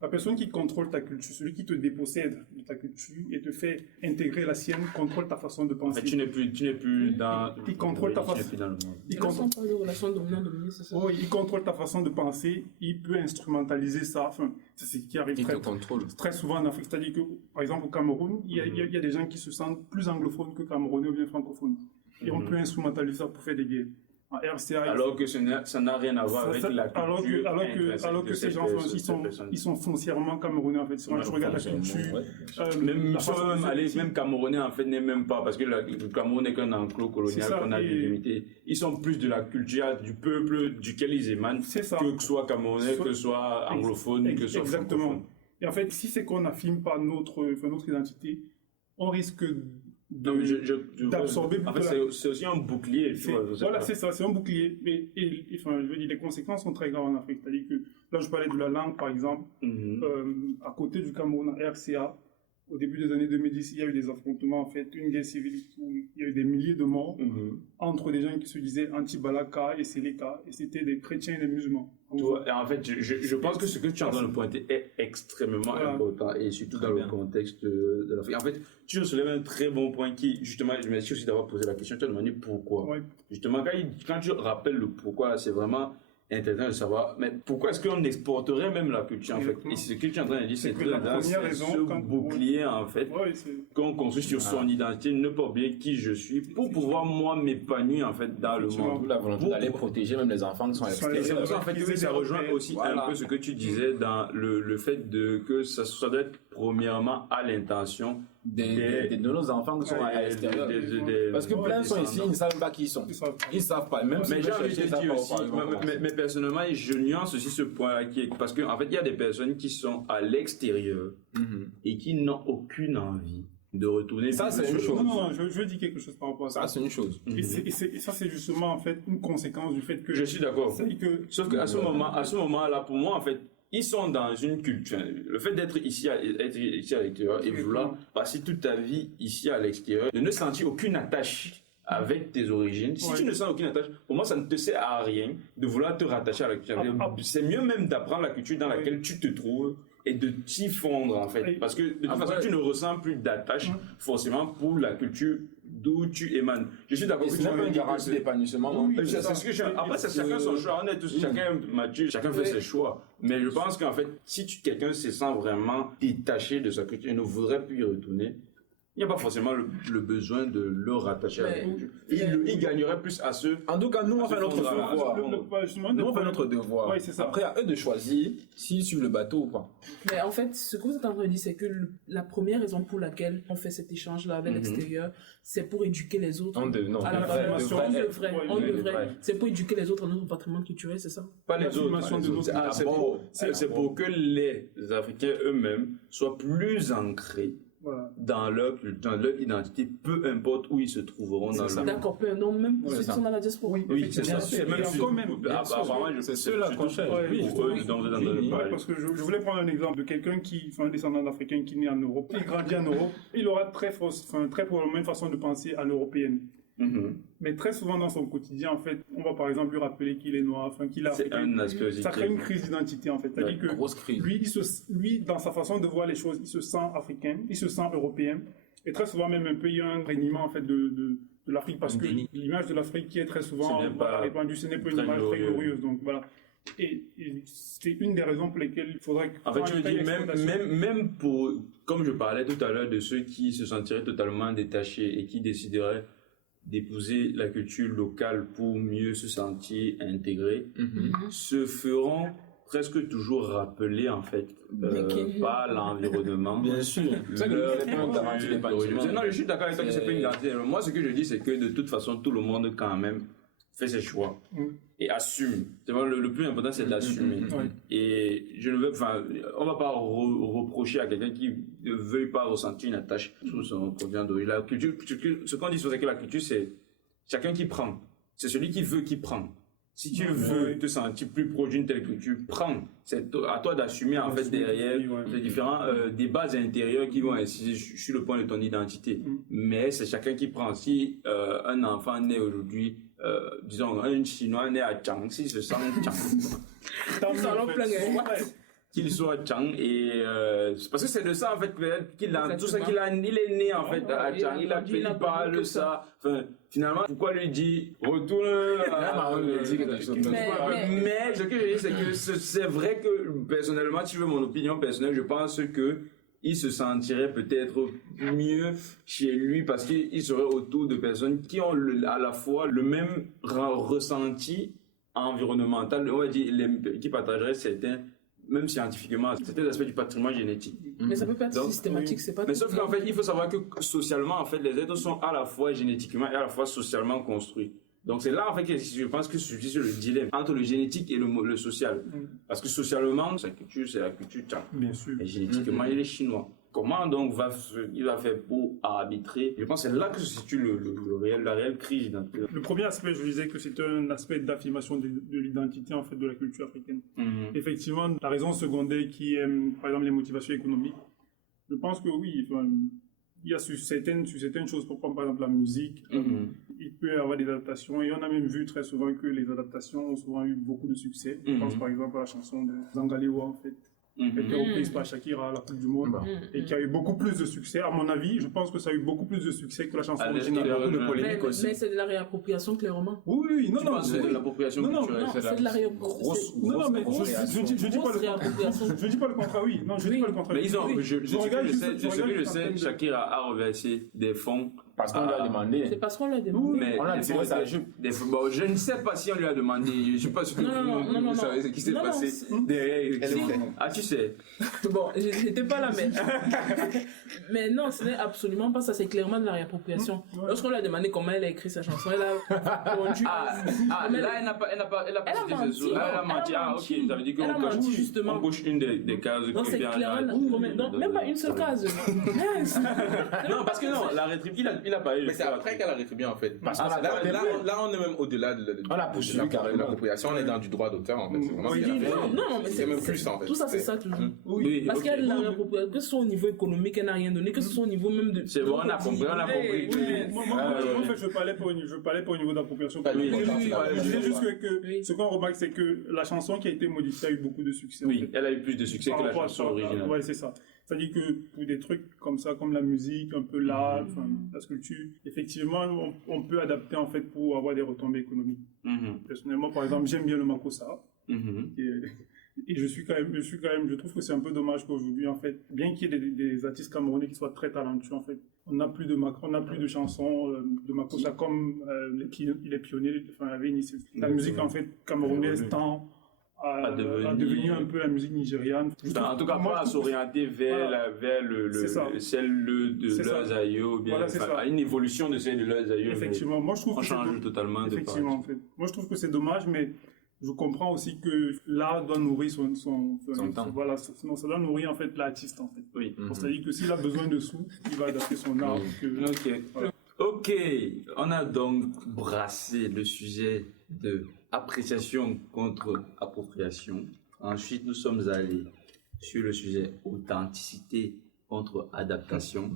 la personne qui contrôle ta culture, celui qui te dépossède de ta culture et te fait intégrer la sienne, contrôle ta façon de penser. Tu n'es plus dans... Il contrôle ta façon... Il contrôle pas de relation dominant-dominé, c'est ça? Oui, il contrôle ta façon de penser, il peut instrumentaliser ça. Enfin, c'est ce qui arrive très souvent en Afrique. C'est-à-dire que, par exemple, au Cameroun, il y a des gens qui se sentent plus anglophones que camerounais ou bien francophones. Et on peut instrumentaliser ça pour faire des guerres. Alors que ça n'a rien à voir avec la culture. Alors que ces gens, ils sont foncièrement camerounais, en fait. Si je regarde la culture... Même camerounais, en fait, n'est même pas, parce que le Cameroun n'est qu'un enclos colonial qu'on a délimité. Ils sont plus de la culture du peuple duquel ils émanent, que ce soit camerounais, que ce soit anglophone, que ce soit francophone. Exactement. Et en fait, si c'est qu'on n'affirme pas notre identité, on risque d'absorber. En fait, c'est aussi un bouclier. Voilà, c'est ça, c'est un bouclier. Je veux dire, les conséquences sont très graves en Afrique. C'est-à-dire que, là, je parlais de la langue, par exemple, à côté du Cameroun, en RCA, au début des années 2010, il y a eu des affrontements, en fait, une guerre civile où il y a eu des milliers de morts entre des gens qui se disaient anti-Balaka et Seleka, et c'était des chrétiens et des musulmans. Et en fait, je pense que ce que tu es en train de pointer est extrêmement important, et surtout dans le contexte de l'Afrique. En fait, tu soulèves un très bon point qui, justement, je me remercie aussi d'avoir posé la question, tu as demandé pourquoi. Ouais. Justement, quand tu rappelles le pourquoi, c'est vraiment intéressant de savoir, mais pourquoi est-ce qu'on exporterait même la culture, en fait? Et ce que tu es en train de dire, c'est ce bouclier, en fait, qu'on construit sur son identité, ne pas oublier qui je suis, pour pouvoir, moi, m'épanouir, en fait, dans le monde. La volonté d'aller protéger même les enfants qui sont à l'extérieur. C'est pour ça, en fait, ça rejoint aussi un peu ce que tu disais dans le fait que ça doit être premièrement à l'intention de nos enfants qui sont à l'extérieur. Parce que plein sont ici, ils ne savent pas qui ils sont. Ils ne savent pas. Même mais j'ai envie de dire aussi, mais personnellement, je nuance aussi ce point-là, parce qu'en fait, il y a des personnes qui sont à l'extérieur et qui n'ont aucune envie de retourner. Ça, c'est une chose. Non, je veux dire quelque chose par rapport à ça. Ça, c'est une chose. Et ça, c'est justement, en fait, une conséquence du fait que... Je suis d'accord. Sauf qu'à ce moment-là, pour moi, en fait, ils sont dans une culture. Le fait d'être ici à l'extérieur et vouloir passer toute ta vie ici à l'extérieur, de ne sentir aucune attache avec tes origines. Si tu ne sens aucune attache, pour moi, ça ne te sert à rien de vouloir te rattacher à la culture. C'est mieux même d'apprendre la culture dans laquelle tu te trouves et de t'y fondre, en fait. Parce que de toute façon, tu ne ressens plus d'attache forcément pour la culture d'où tu émanes. Je suis d'accord. C'est pas une garantie d'épanouissement, non? C'est ce que après, c'est chacun son choix. On est tous, chacun mature, chacun fait ses choix. Mais je pense qu'en fait, si quelqu'un se sent vraiment détaché de sa culture et ne voudrait plus y retourner, il n'y a pas forcément le besoin de le rattacher à la culture. Il gagnerait plus à ceux... En tout cas, nous, on fait notre devoir. Nous, on fait notre devoir. Oui, c'est ça. Après, à eux de choisir s'ils suivent le bateau ou pas. Mais en fait, ce que vous êtes en train de dire, c'est que la première raison pour laquelle on fait cet échange-là avec l'extérieur, c'est pour éduquer les autres à la formation. On devrait. C'est pour éduquer les autres à notre patrimoine culturel, c'est ça? Pas les autres. C'est pour que les Africains eux-mêmes soient plus ancrés dans leur identité, peu importe où ils se trouveront dans le monde. D'accord, non, même Ouais, ceux qui ça. sont dans la diaspora. Oui, c'est ça. sûr. C'est même Et si- encore même, apparemment, c'est ceux-là qu'on cherche. Ouais, Oui, justement. eux dont vous en Oui, avez oui. parlé. Parce que je voulais prendre un exemple de quelqu'un un descendant d'Africain qui est né en Europe, il grandit en Europe, il aura très probablement une façon de penser à l'européenne. Mhm. Mais très souvent dans son quotidien, en fait, on va par exemple lui rappeler qu'il est noir, qu'il est C'est africain. un aspect aussi. Ça crée une crise d'identité, en fait. C'est-à-dire que Grosse crise. lui, dans sa façon de voir les choses, il se sent africain, il se sent européen. Et très souvent, même un peu, il y a un reniement, en fait, de l'Afrique, parce Un que déni. l'image de l'Afrique qui est très souvent Ce n'est pas répandue, ce n'est pas une très image très glorieux. glorieuse. Donc voilà. Et c'est une des raisons pour lesquelles il faudrait que. En fait, quand je il veux paye dire, l'exploitation- même pour, comme je parlais tout à l'heure de ceux qui se sentiraient totalement détachés et qui décideraient d'épouser la culture locale pour mieux se sentir intégrés, Mhm. se feront presque toujours rappeler, en fait, Ok. par l'environnement. Bien sûr. C'est ça que Leur c'est pas une garantie d'épanouissement. Non, je suis d'accord avec toi que c'est pas une garantie. Moi, ce que je dis, c'est que de toute façon, tout le monde, quand même, fait ses choix et assume. C'est vraiment le plus important, c'est d'assumer. Ouais. Et je ne veux, enfin, on va pas reprocher à quelqu'un qui ne veuille pas ressentir une attache sur son provient d'origine. La culture, ce qu'on dit, c'est que la culture, c'est chacun qui prend. C'est celui qui veut qui prend. Si tu veux te sentir plus proche d'une telle culture, prends. C'est à toi d'assumer, en fait, derrière les différents débats intérieurs qui vont insister sur le point de ton identité. Mais c'est chacun qui prend. Si un enfant naît aujourd'hui, disons, un Chinois né à Chang, s'il se sent Chang, Tant mieux, Ça en en fait. plein, hein. Ouais. qu'il soit Chang et c'est parce que c'est de ça en fait peut-être qu'il a tout ça Exactement. il est né en fait à il Chang, a il pas parle que de ça. Enfin, finalement, pourquoi lui dit retourne mais ce que je dis c'est que c'est vrai que personnellement, si tu veux mon opinion personnelle, je pense que il se sentirait peut-être mieux chez lui parce qu'il serait autour de personnes qui ont à la fois le même ressenti environnemental, on va dire, qui partageraient certains, même scientifiquement, certains aspects du patrimoine génétique. Mais ça peut pas être Donc, systématique, c'est pas Mais tout sauf le qu'en monde. fait, il faut savoir que socialement, en fait, les êtres sont à la fois génétiquement et à la fois socialement construits. Donc c'est là en fait que je pense que je suis sur le dilemme entre le génétique et le social. Parce que socialement, sa culture, c'est la culture tchad. Bien sûr. Et génétiquement, il est chinois. Comment donc il va faire pour arbitrer? Je pense que c'est là que se situe la réelle crise d'identité. Le premier aspect, je disais que c'est un aspect d'affirmation de l'identité en fait de la culture africaine. Effectivement, la raison secondaire qui est, par exemple, les motivations économiques. Je pense que oui, enfin, il y a sur certaines choses, pour prendre par exemple la musique, il peut y avoir des adaptations et on a même vu très souvent que les adaptations ont souvent eu beaucoup de succès. Je pense par exemple à la chanson de Zangalewa en fait. Qui a été reprise par Shakira à la Coupe du Monde et qui a eu beaucoup plus de succès. À mon avis, je pense que ça a eu beaucoup plus de succès que la chanson originale. Mais c'est de la réappropriation, clairement. Oui, non, non, C'est de l'appropriation non, culturelle. Non, c'est de la réappropriation. non, mais je dis pas le contraire. Je dis pas le contraire, oui. Non, je dis pas le contraire. Mais ils ont, Oui. ce que je sais, regarde Shakira a reversé des fonds. Parce qu'on lui a demandé. C'est parce qu'on l'a demandé. Mais On a tiré sa jupe. bon, je ne sais pas si on lui a demandé. Je ne sais pas ce que vous savez ce qui s'est passé derrière. Ah, tu sais. Bon, j'étais pas là, mais non, ce n'est absolument pas ça. C'est clairement de la réappropriation. Lorsqu'on lui a demandé comment elle a écrit sa chanson, elle a répondu. Là, elle n'a pas cité ses sources. Elle a menti. Ah, ok. Ça veut dire Elle a menti, justement. qu'on coche une des cases. Non, c'est clairement. Non, même pas une seule case. Non, parce que non, la rétribution, il a pas eu. Mais c'est après qu'elle a rétribué en fait. Parce qu'on a Là, on est même au-delà de On l'a poursuivi carrément. l'appropriation, on est dans du droit d'auteur en fait. C'est vraiment ce Oui, qu'elle a fait. Non, mais C'est même plus ça en fait. Tout ça, c'est ça toujours. Oui, Parce ok. qu'elle a de la réappropriation, que ce soit au niveau économique, elle n'a rien donné, que ce soit au niveau même de. C'est bon, on a compris. Moi, en fait, je parlais pas au niveau d'appropriation. Oui, Je disais juste que Oui. ce qu'on remarque, c'est que la chanson qui a été modifiée a eu beaucoup de succès. en Oui, fait. elle a eu plus de succès que la chanson originale. Ouais, c'est ça. C'est-à-dire que pour des trucs comme ça, comme la musique, un peu l'art, enfin, la sculpture, effectivement, on peut adapter en fait pour avoir des retombées économiques. Personnellement, par exemple, j'aime bien le makossa. Et je trouve que c'est un peu dommage qu'aujourd'hui, en fait, bien qu'il y ait des artistes camerounais qui soient très talentueux, en fait, on n'a plus de chansons de makossa comme les pionniers, enfin, avaient initié. La musique, en fait, camerounaise tend à devenir un peu la musique nigériane. En tout cas, pas à s'orienter vers celle de leurs aïeux, bien à une évolution de celle de leurs aïeux. Effectivement, moi je trouve on que change totalement de effectivement, en fait. Moi je trouve que c'est dommage, mais je comprends aussi que l'art doit nourrir son temps. Voilà, sinon ça doit nourrir en fait l'artiste en fait. Oui. C'est-à-dire que s'il a besoin de sous, il va adapter son art. Ok. Voilà. Ok, on a donc brassé le sujet de appréciation contre appropriation. Ensuite, nous sommes allés sur le sujet authenticité contre adaptation.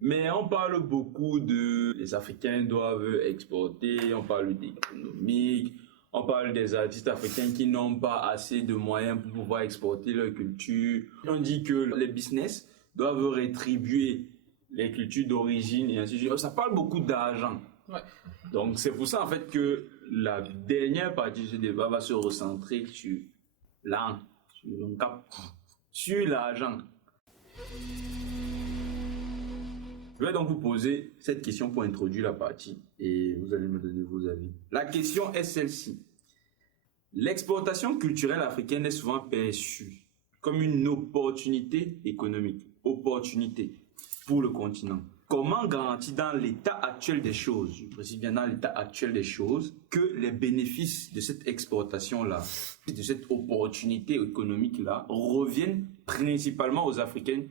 Mais on parle beaucoup de les Africains doivent exporter, on parle d'économique, on parle des artistes africains qui n'ont pas assez de moyens pour pouvoir exporter leur culture. On dit que les business doivent rétribuer les cultures d'origine et ainsi de suite. Ça parle beaucoup d'argent. Ouais. Donc c'est pour ça en fait que la dernière partie de ce débat va se recentrer sur l'argent, sur l'argent. Je vais donc vous poser cette question pour introduire la partie et vous allez me donner vos avis. La question est celle-ci. L'exportation culturelle africaine est souvent perçue comme une opportunité économique, opportunité pour le continent. Comment garantir dans l'état actuel des choses, je précise bien dans l'état actuel des choses, que les bénéfices de cette exportation-là, de cette opportunité économique-là, reviennent principalement aux Africains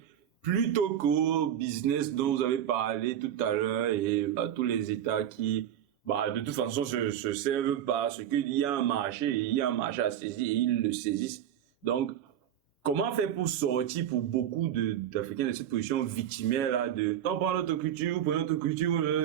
plutôt qu'au business dont vous avez parlé tout à l'heure et à tous les États qui, de toute façon, se servent parce qu'il y a un marché à saisir et ils le saisissent. Donc, comment faire pour sortir pour beaucoup d'Africains de cette position victimaire là de on prend notre culture,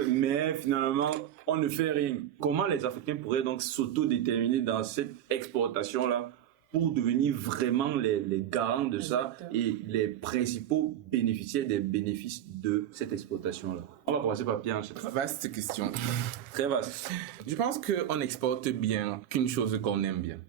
mais finalement on ne fait rien. Comment les Africains pourraient donc s'autodéterminer dans cette exportation là pour devenir vraiment les garants de ça et les principaux bénéficiaires des bénéfices de cette exportation là? On va commencer par Pierre. Vaste question. Très vaste. Je pense qu'on exporte bien qu'une chose qu'on aime bien.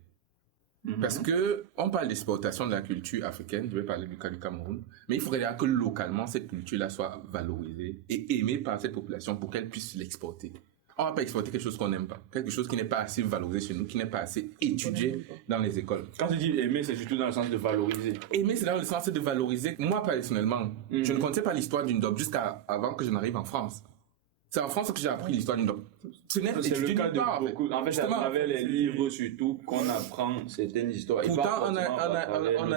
Parce que on parle d'exportation de la culture africaine, je vais parler du cas du Cameroun, mais il faudrait dire que localement cette culture-là soit valorisée et aimée par cette population pour qu'elle puisse l'exporter. On va pas exporter quelque chose qu'on n'aime pas, quelque chose qui n'est pas assez valorisé chez nous, qui n'est pas assez étudié dans les écoles. Quand tu dis aimer, c'est surtout dans le sens de valoriser. Aimer, c'est dans le sens de valoriser. Moi personnellement, je ne connaissais pas l'histoire d'une dope jusqu'à avant que je n'arrive en France. C'est en France que j'ai appris l'histoire d'une dope. C'est le cas de beaucoup. En fait, c'est à travers les livres surtout qu'on apprend certaines histoires. Pourtant,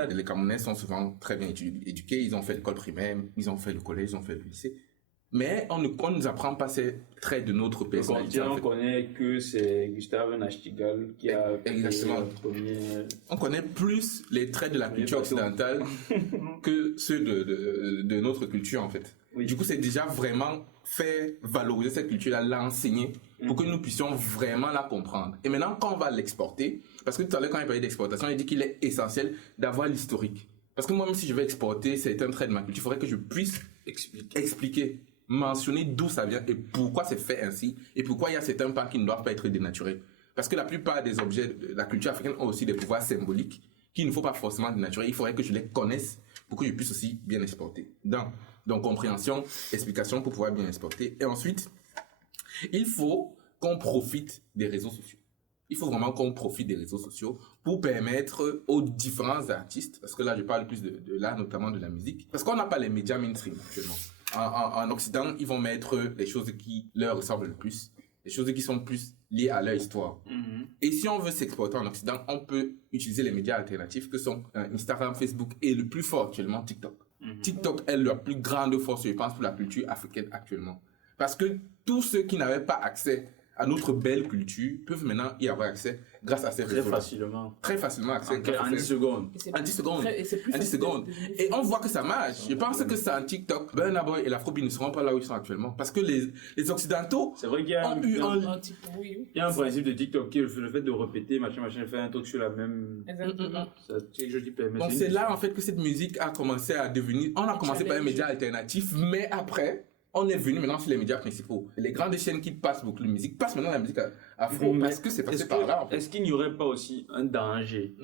les Camerounais sont souvent très bien éduqués. Ils ont fait l'école primaire, ils ont fait le collège, ils ont fait le lycée. Mais on ne nous apprend pas ces traits de notre personnalité. On connaît que c'est Gustave Nachtigal qui a exactement. On connaît plus les traits de la culture occidentale que ceux de notre culture en fait. Oui. Du coup, c'est déjà vraiment faire valoriser cette culture-là, l'enseigner pour que nous puissions vraiment la comprendre. Et maintenant, quand on va l'exporter, parce que tout à l'heure, quand il parlait d'exportation, il dit qu'il est essentiel d'avoir l'historique. Parce que moi, même si je veux exporter certains traits de ma culture, il faudrait que je puisse expliquer, mentionner d'où ça vient et pourquoi c'est fait ainsi et pourquoi il y a certains pas qui ne doivent pas être dénaturés. Parce que la plupart des objets de la culture africaine ont aussi des pouvoirs symboliques qu'il ne faut pas forcément dénaturer. Il faudrait que je les connaisse pour que je puisse aussi bien exporter. Donc compréhension, explication pour pouvoir bien exporter. Et ensuite, il faut qu'on profite des réseaux sociaux. Il faut vraiment qu'on profite des réseaux sociaux pour permettre aux différents artistes, parce que là je parle plus de l'art, notamment de la musique, parce qu'on n'a pas les médias mainstream actuellement. En Occident, ils vont mettre les choses qui leur ressemblent le plus, les choses qui sont plus liées à leur histoire. Et si on veut s'exporter en Occident, on peut utiliser les médias alternatifs que sont Instagram, Facebook et le plus fort actuellement, TikTok. TikTok est leur plus grande force, je pense, pour la culture africaine actuellement. Parce que tous ceux qui n'avaient pas accès à notre belle culture peuvent maintenant y avoir accès grâce à ces réseaux. Très facilement accès. En 10 secondes. En 10 secondes. Et on voit que ça marche. Je pense que c'est un TikTok. Burna Boy et l'Afrobeat ne seront pas là où ils sont actuellement. Parce que les Occidentaux c'est vrai qu'il y a il y a un principe de TikTok qui est le fait de répéter, machin, faire un truc sur la même... Exactement. Donc c'est là en fait que cette musique a commencé à devenir... On a commencé par un média alternatif, mais après... On est venu maintenant sur les médias principaux. Les grandes chaînes qui passent beaucoup de musique passent maintenant la musique afro parce que c'est passé par là. En fait. Est-ce qu'il n'y aurait pas aussi un danger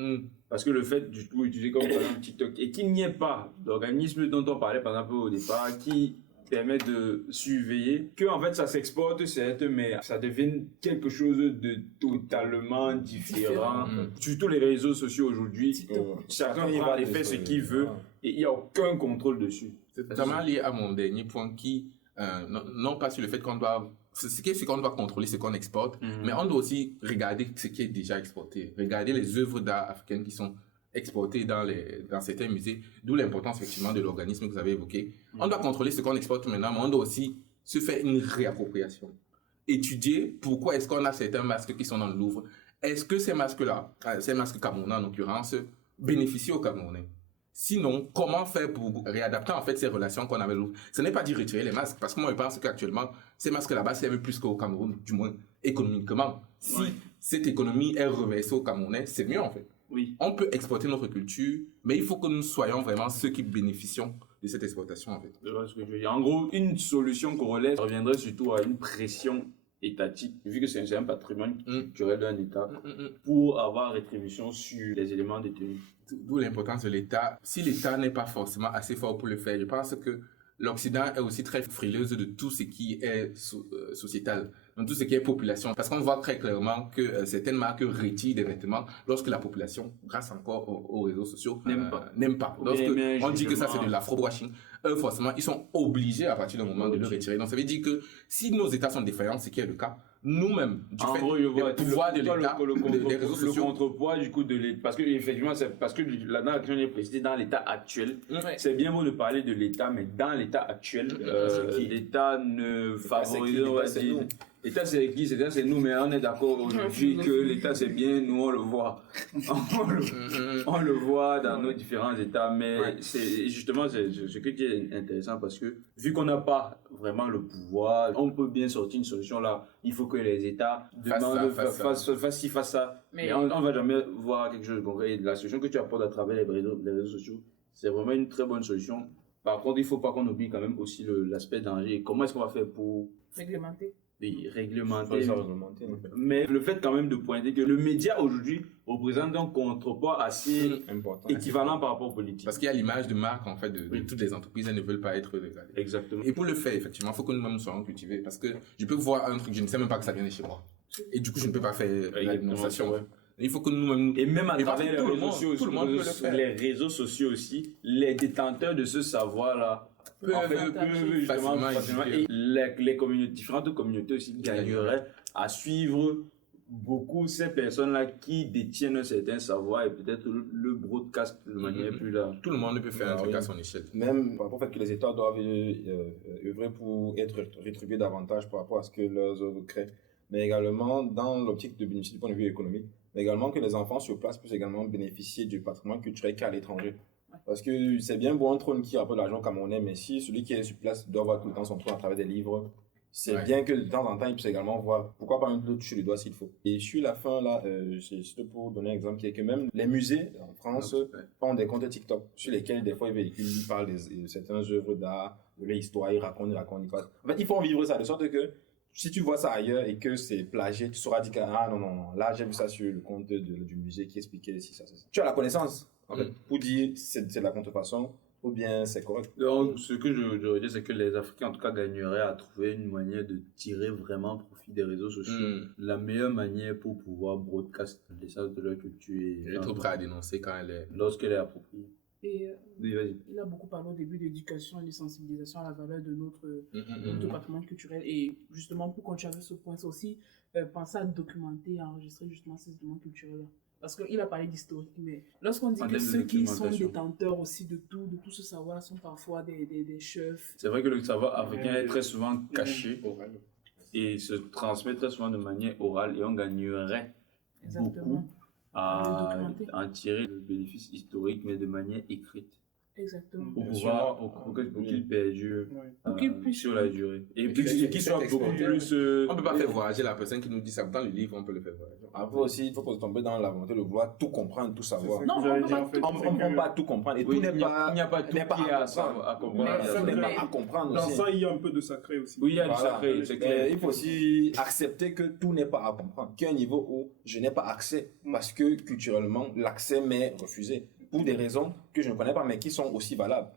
parce que le fait du tout utiliser comme par exemple TikTok et qu'il n'y ait pas d'organisme dont on parlait par exemple au départ qui permet de surveiller que en fait ça s'exporte certes mais ça devient quelque chose de totalement différent. Surtout les réseaux sociaux aujourd'hui, chacun va faire ce qu'il veut et il n'y a aucun contrôle dessus. C'est totalement lié à mon dernier point qui non pas sur le fait qu'on doit... Ce qu'on doit contrôler, ce qu'on exporte, mais on doit aussi regarder ce qui est déjà exporté. Regarder les œuvres d'art africaines qui sont exportées dans certains musées, d'où l'importance effectivement de l'organisme que vous avez évoqué. On doit contrôler ce qu'on exporte maintenant, mais on doit aussi se faire une réappropriation. Étudier pourquoi est-ce qu'on a certains masques qui sont dans le Louvre. Est-ce que ces masques-là, ces masques camerounais en l'occurrence, bénéficient aux Camerounais? Sinon, comment faire pour réadapter en fait ces relations qu'on avait? Ce n'est pas dire retirer les masques, parce que moi je pense qu'actuellement, ces masques là-bas servent plus qu'au Cameroun, du moins économiquement. Si cette économie est reversée aux Camerounais, c'est mieux en fait. Oui. On peut exporter notre culture, mais il faut que nous soyons vraiment ceux qui bénéficient de cette exportation en fait. Je vois ce que je veux dire. En gros, une solution corollaire reviendrait surtout à une pression étatique, vu que c'est un patrimoine culturel d'un État, pour avoir rétribution sur les éléments détenus. D'où l'importance de l'État. Si l'État n'est pas forcément assez fort pour le faire, je pense que l'Occident est aussi très frileuse de tout ce qui est sociétal, donc tout ce qui est population. Parce qu'on voit très clairement que certaines marques retirent des vêtements lorsque la population, grâce encore aux réseaux sociaux, n'aime pas. Lorsque on dit que ça c'est de l'afro-washing, eux forcément ils sont obligés à partir du moment de le retirer. Donc ça veut dire que si nos États sont défaillants, ce qui est le cas, nous-mêmes, du fait du pouvoir de l'État, des réseaux sociaux. Le contrepoids du coup de l'État, parce que effectivement, c'est parce que là-dedans, l'action est précisée dans l'État actuel. C'est bien beau de parler de l'État, mais dans l'État actuel, l'État ne favorise. L'État c'est qui? C'est nous, mais on est d'accord aujourd'hui que l'État c'est bien, nous on le voit. On le voit dans nos différents États, mais c'est justement ce qui est intéressant parce que vu qu'on n'a pas vraiment le pouvoir, on peut bien sortir une solution là. Il faut que les États fassent ça. Mais on va jamais voir quelque chose de concret. La solution que tu apportes à travers les réseaux sociaux, c'est vraiment une très bonne solution. Par contre, il ne faut pas qu'on oublie quand même aussi l'aspect danger. Comment est-ce qu'on va faire pour réglementer? Réglementer. Mais le fait quand même de pointer que le média aujourd'hui représente un contrepoids assez équivalent par rapport aux politiques. Parce qu'il y a l'image de marque en fait de toutes les entreprises, elles ne veulent pas être regardées. Exactement. Et pour le faire, effectivement, il faut que nous-mêmes soyons cultivés parce que je peux voir un truc, je ne sais même pas que ça vient de chez moi. Et du coup, je ne peux pas faire la dénonciation. Il faut que nous-mêmes... Et même à travers tout le monde peut le faire. Les réseaux sociaux aussi, les détenteurs de ce savoir-là peuvent justement facilement, et les différentes communautés aussi gagneraient à suivre beaucoup ces personnes-là qui détiennent un certain savoir et peut-être le broadcast de manière plus large. Tout le monde peut faire un truc à son échelle. Même par rapport au fait que les États doivent œuvrer pour être rétribués davantage par rapport à ce que leurs œuvres créent, mais également dans l'optique de bénéficier du point de vue économique, mais également que les enfants sur place puissent également bénéficier du patrimoine culturel qu'il y a à l'étranger. Parce que c'est bien beau un trône qui rapporte l'argent camerounais, mais si celui qui est sur place doit voir tout le temps son trône à travers des livres, c'est bien que de temps en temps, il puisse également voir pourquoi pas un peu toucher le doigt s'il faut. Et sur la fin, là, c'est juste pour donner un exemple, qui est que même les musées en France font des comptes TikTok sur lesquels des fois ils parlent de certaines œuvres d'art, de leur histoire, ils racontent, ils passent. En fait, ils font vivre ça de sorte que si tu vois ça ailleurs et que c'est plagié, tu sauras dire que non, là j'ai vu ça sur le compte du musée qui expliquait si ça. Tu as la connaissance, en fait, pour dire c'est de la contrefaçon ou bien c'est correct. Donc, ce que je veux dire, c'est que les Africains, en tout cas, gagneraient à trouver une manière de tirer vraiment profit des réseaux sociaux. La meilleure manière pour pouvoir broadcast l'essence de leur culture. Et être prêt à dénoncer quand elle est... Lorsqu'elle est appropriée. Et oui, vas-y. Il a beaucoup parlé au début d'éducation et de sensibilisation à la valeur de notre patrimoine culturel. Et justement, pour continuer avec ce point, c'est aussi penser à documenter, à enregistrer justement ces éléments culturels-là. Parce qu'il a parlé d'historique, mais lorsqu'on dit que ceux qui sont détenteurs aussi de tout ce savoir sont parfois des chefs. C'est vrai que le savoir africain est très souvent caché et se transmet très souvent de manière orale et on gagnerait beaucoup à en tirer le bénéfice historique, mais de manière écrite. Exactement. Pour qu'il perdure sur la durée. Et puis qu'il soit beaucoup plus... On ne peut pas faire voyager la personne qui nous dit ça. Dans le livre, on peut le faire voyager. Après aussi, il ne faut pas tomber dans la volonté de vouloir tout comprendre, tout savoir. Non, on ne peut pas tout comprendre. Et tout n'est pas... Il n'y a pas tout qui est à comprendre. Dans ça, il y a un peu de sacré aussi. Oui, il y a du sacré, c'est clair. Il faut aussi accepter que tout n'est pas à comprendre. Qu'il y a un niveau où je n'ai pas accès. Parce que culturellement, l'accès m'est refusé. Pour des raisons que je ne connais pas, mais qui sont aussi valables.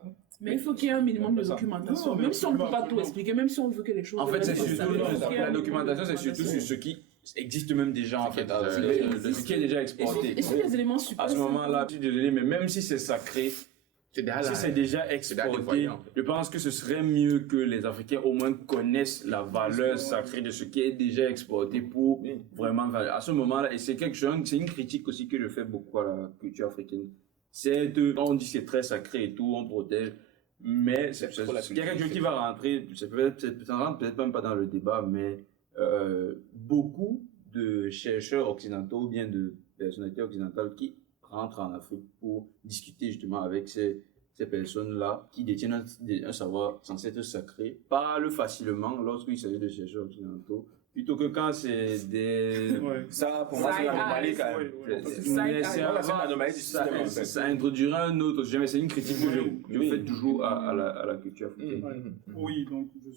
Mais il faut qu'il y ait un minimum de documentation. Même si on ne peut pas tout expliquer, même si on veut que les choses... En fait, c'est surtout... La documentation, c'est surtout sur ce qui existe même déjà, en fait. Ce qui est déjà exporté. Et sur les éléments super... À ce moment-là, je suis désolé, mais même si c'est sacré, Si c'est déjà exporté, déployé, en fait. je pense que ce serait mieux que les Africains au moins connaissent la valeur sacrée de ce qui est déjà exporté pour vraiment à ce moment-là. Et c'est quelque chose, c'est une critique aussi que je fais beaucoup à la culture africaine. On dit que c'est très sacré et tout, on protège, mais il y a quelque chose qui va rentrer, ça rentre peut-être même pas dans le débat, mais beaucoup de chercheurs occidentaux ou bien de personnalités occidentales qui rentrent en Afrique pour discuter justement avec ces personnes-là qui détiennent un savoir censé être sacré, parlent facilement lorsqu'il s'agit de chercheurs occidentaux, plutôt que quand c'est des... Ça, pour moi, c'est l'anomalie quand même. Ça introduirait un autre sujet, mais c'est une critique que je fais toujours à la culture africaine. Oui, donc je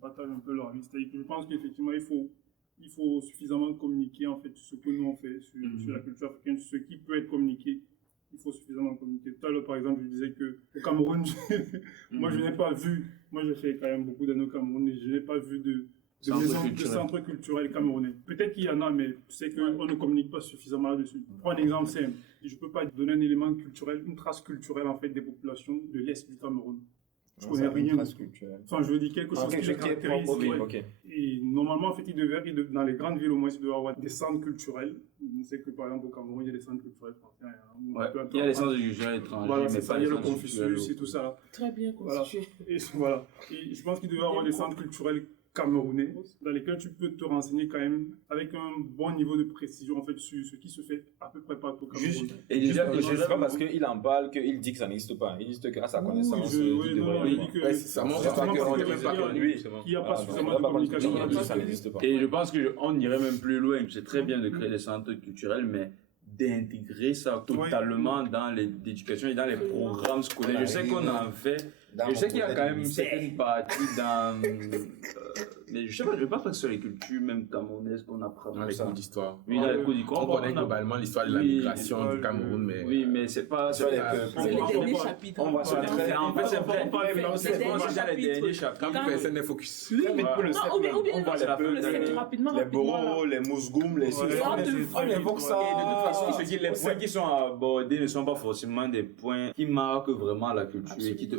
partage un peu leur avis. C'est-à-dire que je pense qu'effectivement, il faut suffisamment communiquer en fait sur ce que nous on fait sur la culture africaine, sur ce qui peut être communiqué. Il faut suffisamment communiquer. Tout à l'heure, par exemple, je disais que au Cameroun, moi je n'ai pas vu, moi j'ai fait quand même beaucoup d'années au Cameroun et je n'ai pas vu de centre culturel camerounais. Peut-être qu'il y en a, mais c'est qu'on ne communique pas suffisamment là-dessus. Pour un exemple simple, je ne peux pas donner un élément culturel, une trace culturelle en fait des populations de l'Est du Cameroun. Je connais rien. Enfin, je veux dire quelque chose qui les caractérise. Et normalement, en fait, dans les grandes villes, au moins, il doit y avoir des centres culturels. On sait que, par exemple, au Cameroun, il y a des centres culturels français. Il y a des centres culturels étrangers. Voilà, c'est ça, il y a le Confucius et tout ça. Très bien constitué. Voilà. Et je pense qu'il devait y avoir des centres culturels camerounais, dans lesquels tu peux te renseigner quand même avec un bon niveau de précision en fait sur ce qui se fait à peu près partout au Cameroun. Et déjà, je ne sais pas parce qu'il en parle qu'il dit que ça n'existe pas. Il n'existe qu'à sa connaissance. Il dit que ça montre qu'il n'y a pas suffisamment de communication. Ça n'existe pas. Et je pense qu'on irait même plus loin. C'est très bien de créer des centres culturels, mais d'intégrer ça totalement dans l'éducation et dans les programmes scolaires. Je sais qu'on en fait. Je sais qu'il y a quand même certaines parties dans... mais je sais pas, je ne veux pas faire sur les cultures, même camerounaises, qu'on apprend. Dans les cours d'histoire. Oui, dans les cours d'histoire. On connaît globalement l'histoire de la migration du Cameroun, mais... Oui, mais c'est pas... C'est les derniers chapitres. On va se très... En fait, c'est vrai. C'est les derniers chapitres. Quand personne n'est focus. Les boros, les mousgoum, les... On évoque ça. Et de toute façon, les points qui sont abordés ne sont pas forcément des points qui marquent vraiment la culture et qui te...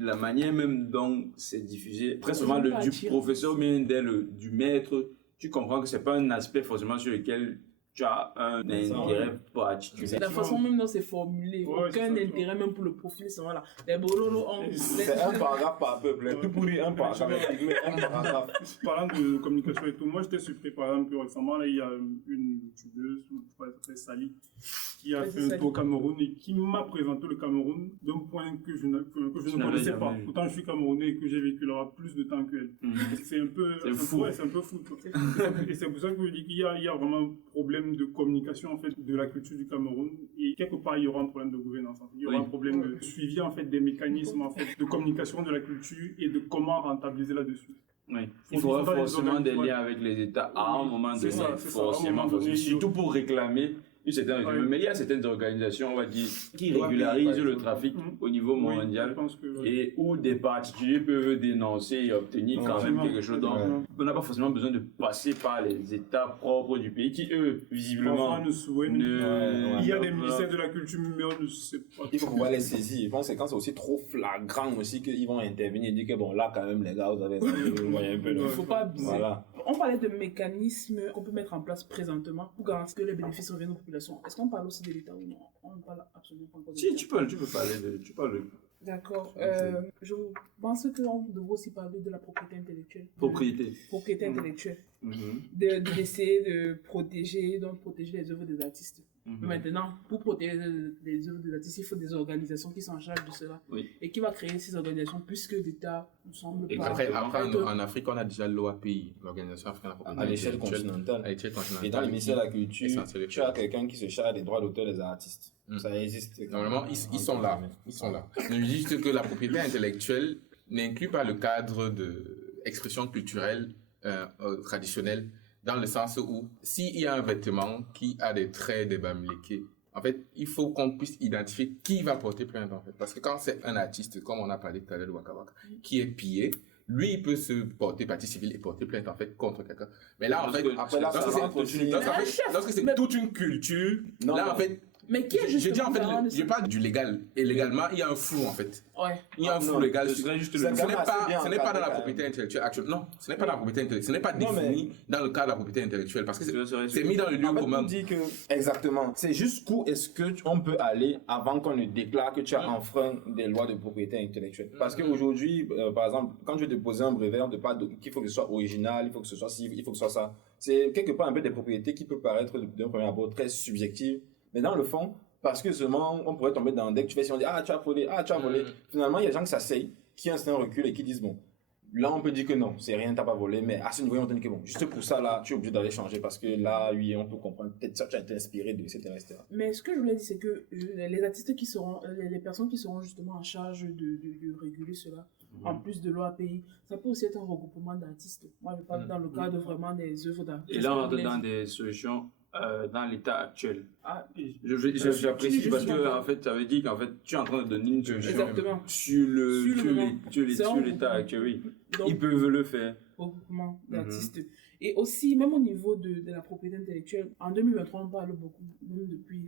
La manière même dont c'est diffusé, très souvent du professeur ou bien du maître, tu comprends que c'est pas un aspect forcément sur lequel tu as un intérêt particulier. C'est la façon même dont c'est formulé, aucun intérêt même pour le profil, c'est voilà. Les bororo ont... C'est un paragraphe par peuple, tout pourri, un paragraphe. Parlant de communication et tout, moi j'étais surpris par exemple récemment, là, il y a une youtubeuse, je crois que c'est Sally, qui a fait un tour au Cameroun et qui m'a présenté le Cameroun d'un point que je ne connaissais pas. Pourtant je suis camerounais et que j'ai vécu là-bas plus de temps qu'elle. C'est un peu fou. C'est un peu fou. Et c'est pour ça que je dis qu'il y a vraiment un problème de communication en fait de la culture du Cameroun et quelque part il y aura un problème de gouvernance. Il y aura un problème de suivi en fait des mécanismes en fait de communication de la culture et de comment rentabiliser là-dessus. Oui. Il faudra forcément des liens avec les États à un moment donné, forcément, surtout pour réclamer une certaine... Mais il y a certaines organisations, on va dire, qui régularisent le trafic au niveau mondial et où des particuliers peuvent dénoncer et obtenir quand même quelque chose. Donc, on n'a pas forcément besoin de passer par les États propres du pays qui, eux, visiblement, il y a des ministères de la culture, mais on ne sait pas. Il faut pouvoir les saisir. Je pense que quand c'est aussi trop flagrant aussi qu'ils vont intervenir et dire que bon, là, quand même, les gars, vous avez... Il ne faut pas abuser. Voilà. On parlait de mécanismes qu'on peut mettre en place présentement pour garantir que les bénéfices reviennent aux populations. Est-ce qu'on parle aussi de l'État ou non? On ne parle absolument pas de l'État. Si, tu peux parler de... D'accord. Je pense qu'on devrait aussi parler de la propriété intellectuelle. Propriété intellectuelle. D'essayer de protéger les œuvres des artistes. Maintenant, pour protéger les œuvres des artistes, il faut des organisations qui sont en charge de cela. Et qui va créer ces organisations puisque l'État ne semble pas... Après, en Afrique, on a déjà l'OAPI, l'Organisation africaine de la propriété à l'échelle continentale. Et dans le ministère de la Culture, tu as quelqu'un qui se charge des droits d'auteur des artistes. Ça existe. Normalement, ils sont là. Mais je dis juste que la propriété intellectuelle n'inclut pas le cadre d'expression culturelle traditionnelle, dans le sens où s'il y a un vêtement qui a des traits des Bamileke, en fait, il faut qu'on puisse identifier qui va porter plainte en fait. Parce que quand c'est un artiste, comme on a parlé tout à l'heure de Waka Waka, qui est pillé, lui, il peut se porter partie civile et porter plainte en fait contre quelqu'un. Mais là, en fait, lorsque c'est toute une culture, là, en fait, Mais qui est Je dis justement en fait, garant de je ça? parle du légal. Et légalement, il y a un flou en fait. Ouais. Il y a un flou non, légal. ce serait juste Ce le- n'est C'est assez bien pas dans la encadré, propriété intellectuelle actuelle. Non, ce n'est pas dans la propriété intellectuelle. Ce n'est pas Non, mais- défini dans le cadre de la propriété intellectuelle parce que Ce serait c'est mis dans le lieu En fait, commun. on dit que exactement. C'est jusqu'où est-ce que on peut aller avant qu'on ne déclare que tu as enfreint des lois de propriété intellectuelle. Parce qu'aujourd'hui, par exemple, quand je vais déposer un brevet, on ne pas qu'il faut que ce soit original, il faut que ce soit ci, il faut que ce soit ça. C'est quelque part un peu des propriétés qui peuvent paraître d'un premier abord très subjectives, mais dans le fond, parce que seulement on pourrait tomber dans dès que tu fais si on dit ah tu as volé, ah tu as volé. Finalement, il y a des gens qui s'asseyent, qui ont un recul et qui disent bon. Là, on peut dire que non, c'est rien, t'as pas volé, mais à ce niveau, on te dit que bon, juste pour ça, là, tu es obligé d'aller changer parce que là, oui, on peut comprendre, peut-être ça, tu as été inspiré de, etc. Mais ce que je voulais dire, c'est que les artistes qui seront, les personnes qui seront justement en charge de réguler cela, en plus de l'OAPI, ça peut aussi être un regroupement d'artistes. Moi, je parle dans le cadre vraiment des œuvres d'artistes. Et là, on entre dans des solutions dans l'état actuel. Ah, J'apprécie parce que, justement. en fait, ça veut dire qu'en fait, tu es en train de donner une solution Exactement. sur C'est un l'état actuel. Oui. Donc, Ils peuvent le faire. regroupement d'artistes. Et aussi, même au niveau de la propriété intellectuelle, en 2023, on parle beaucoup, même depuis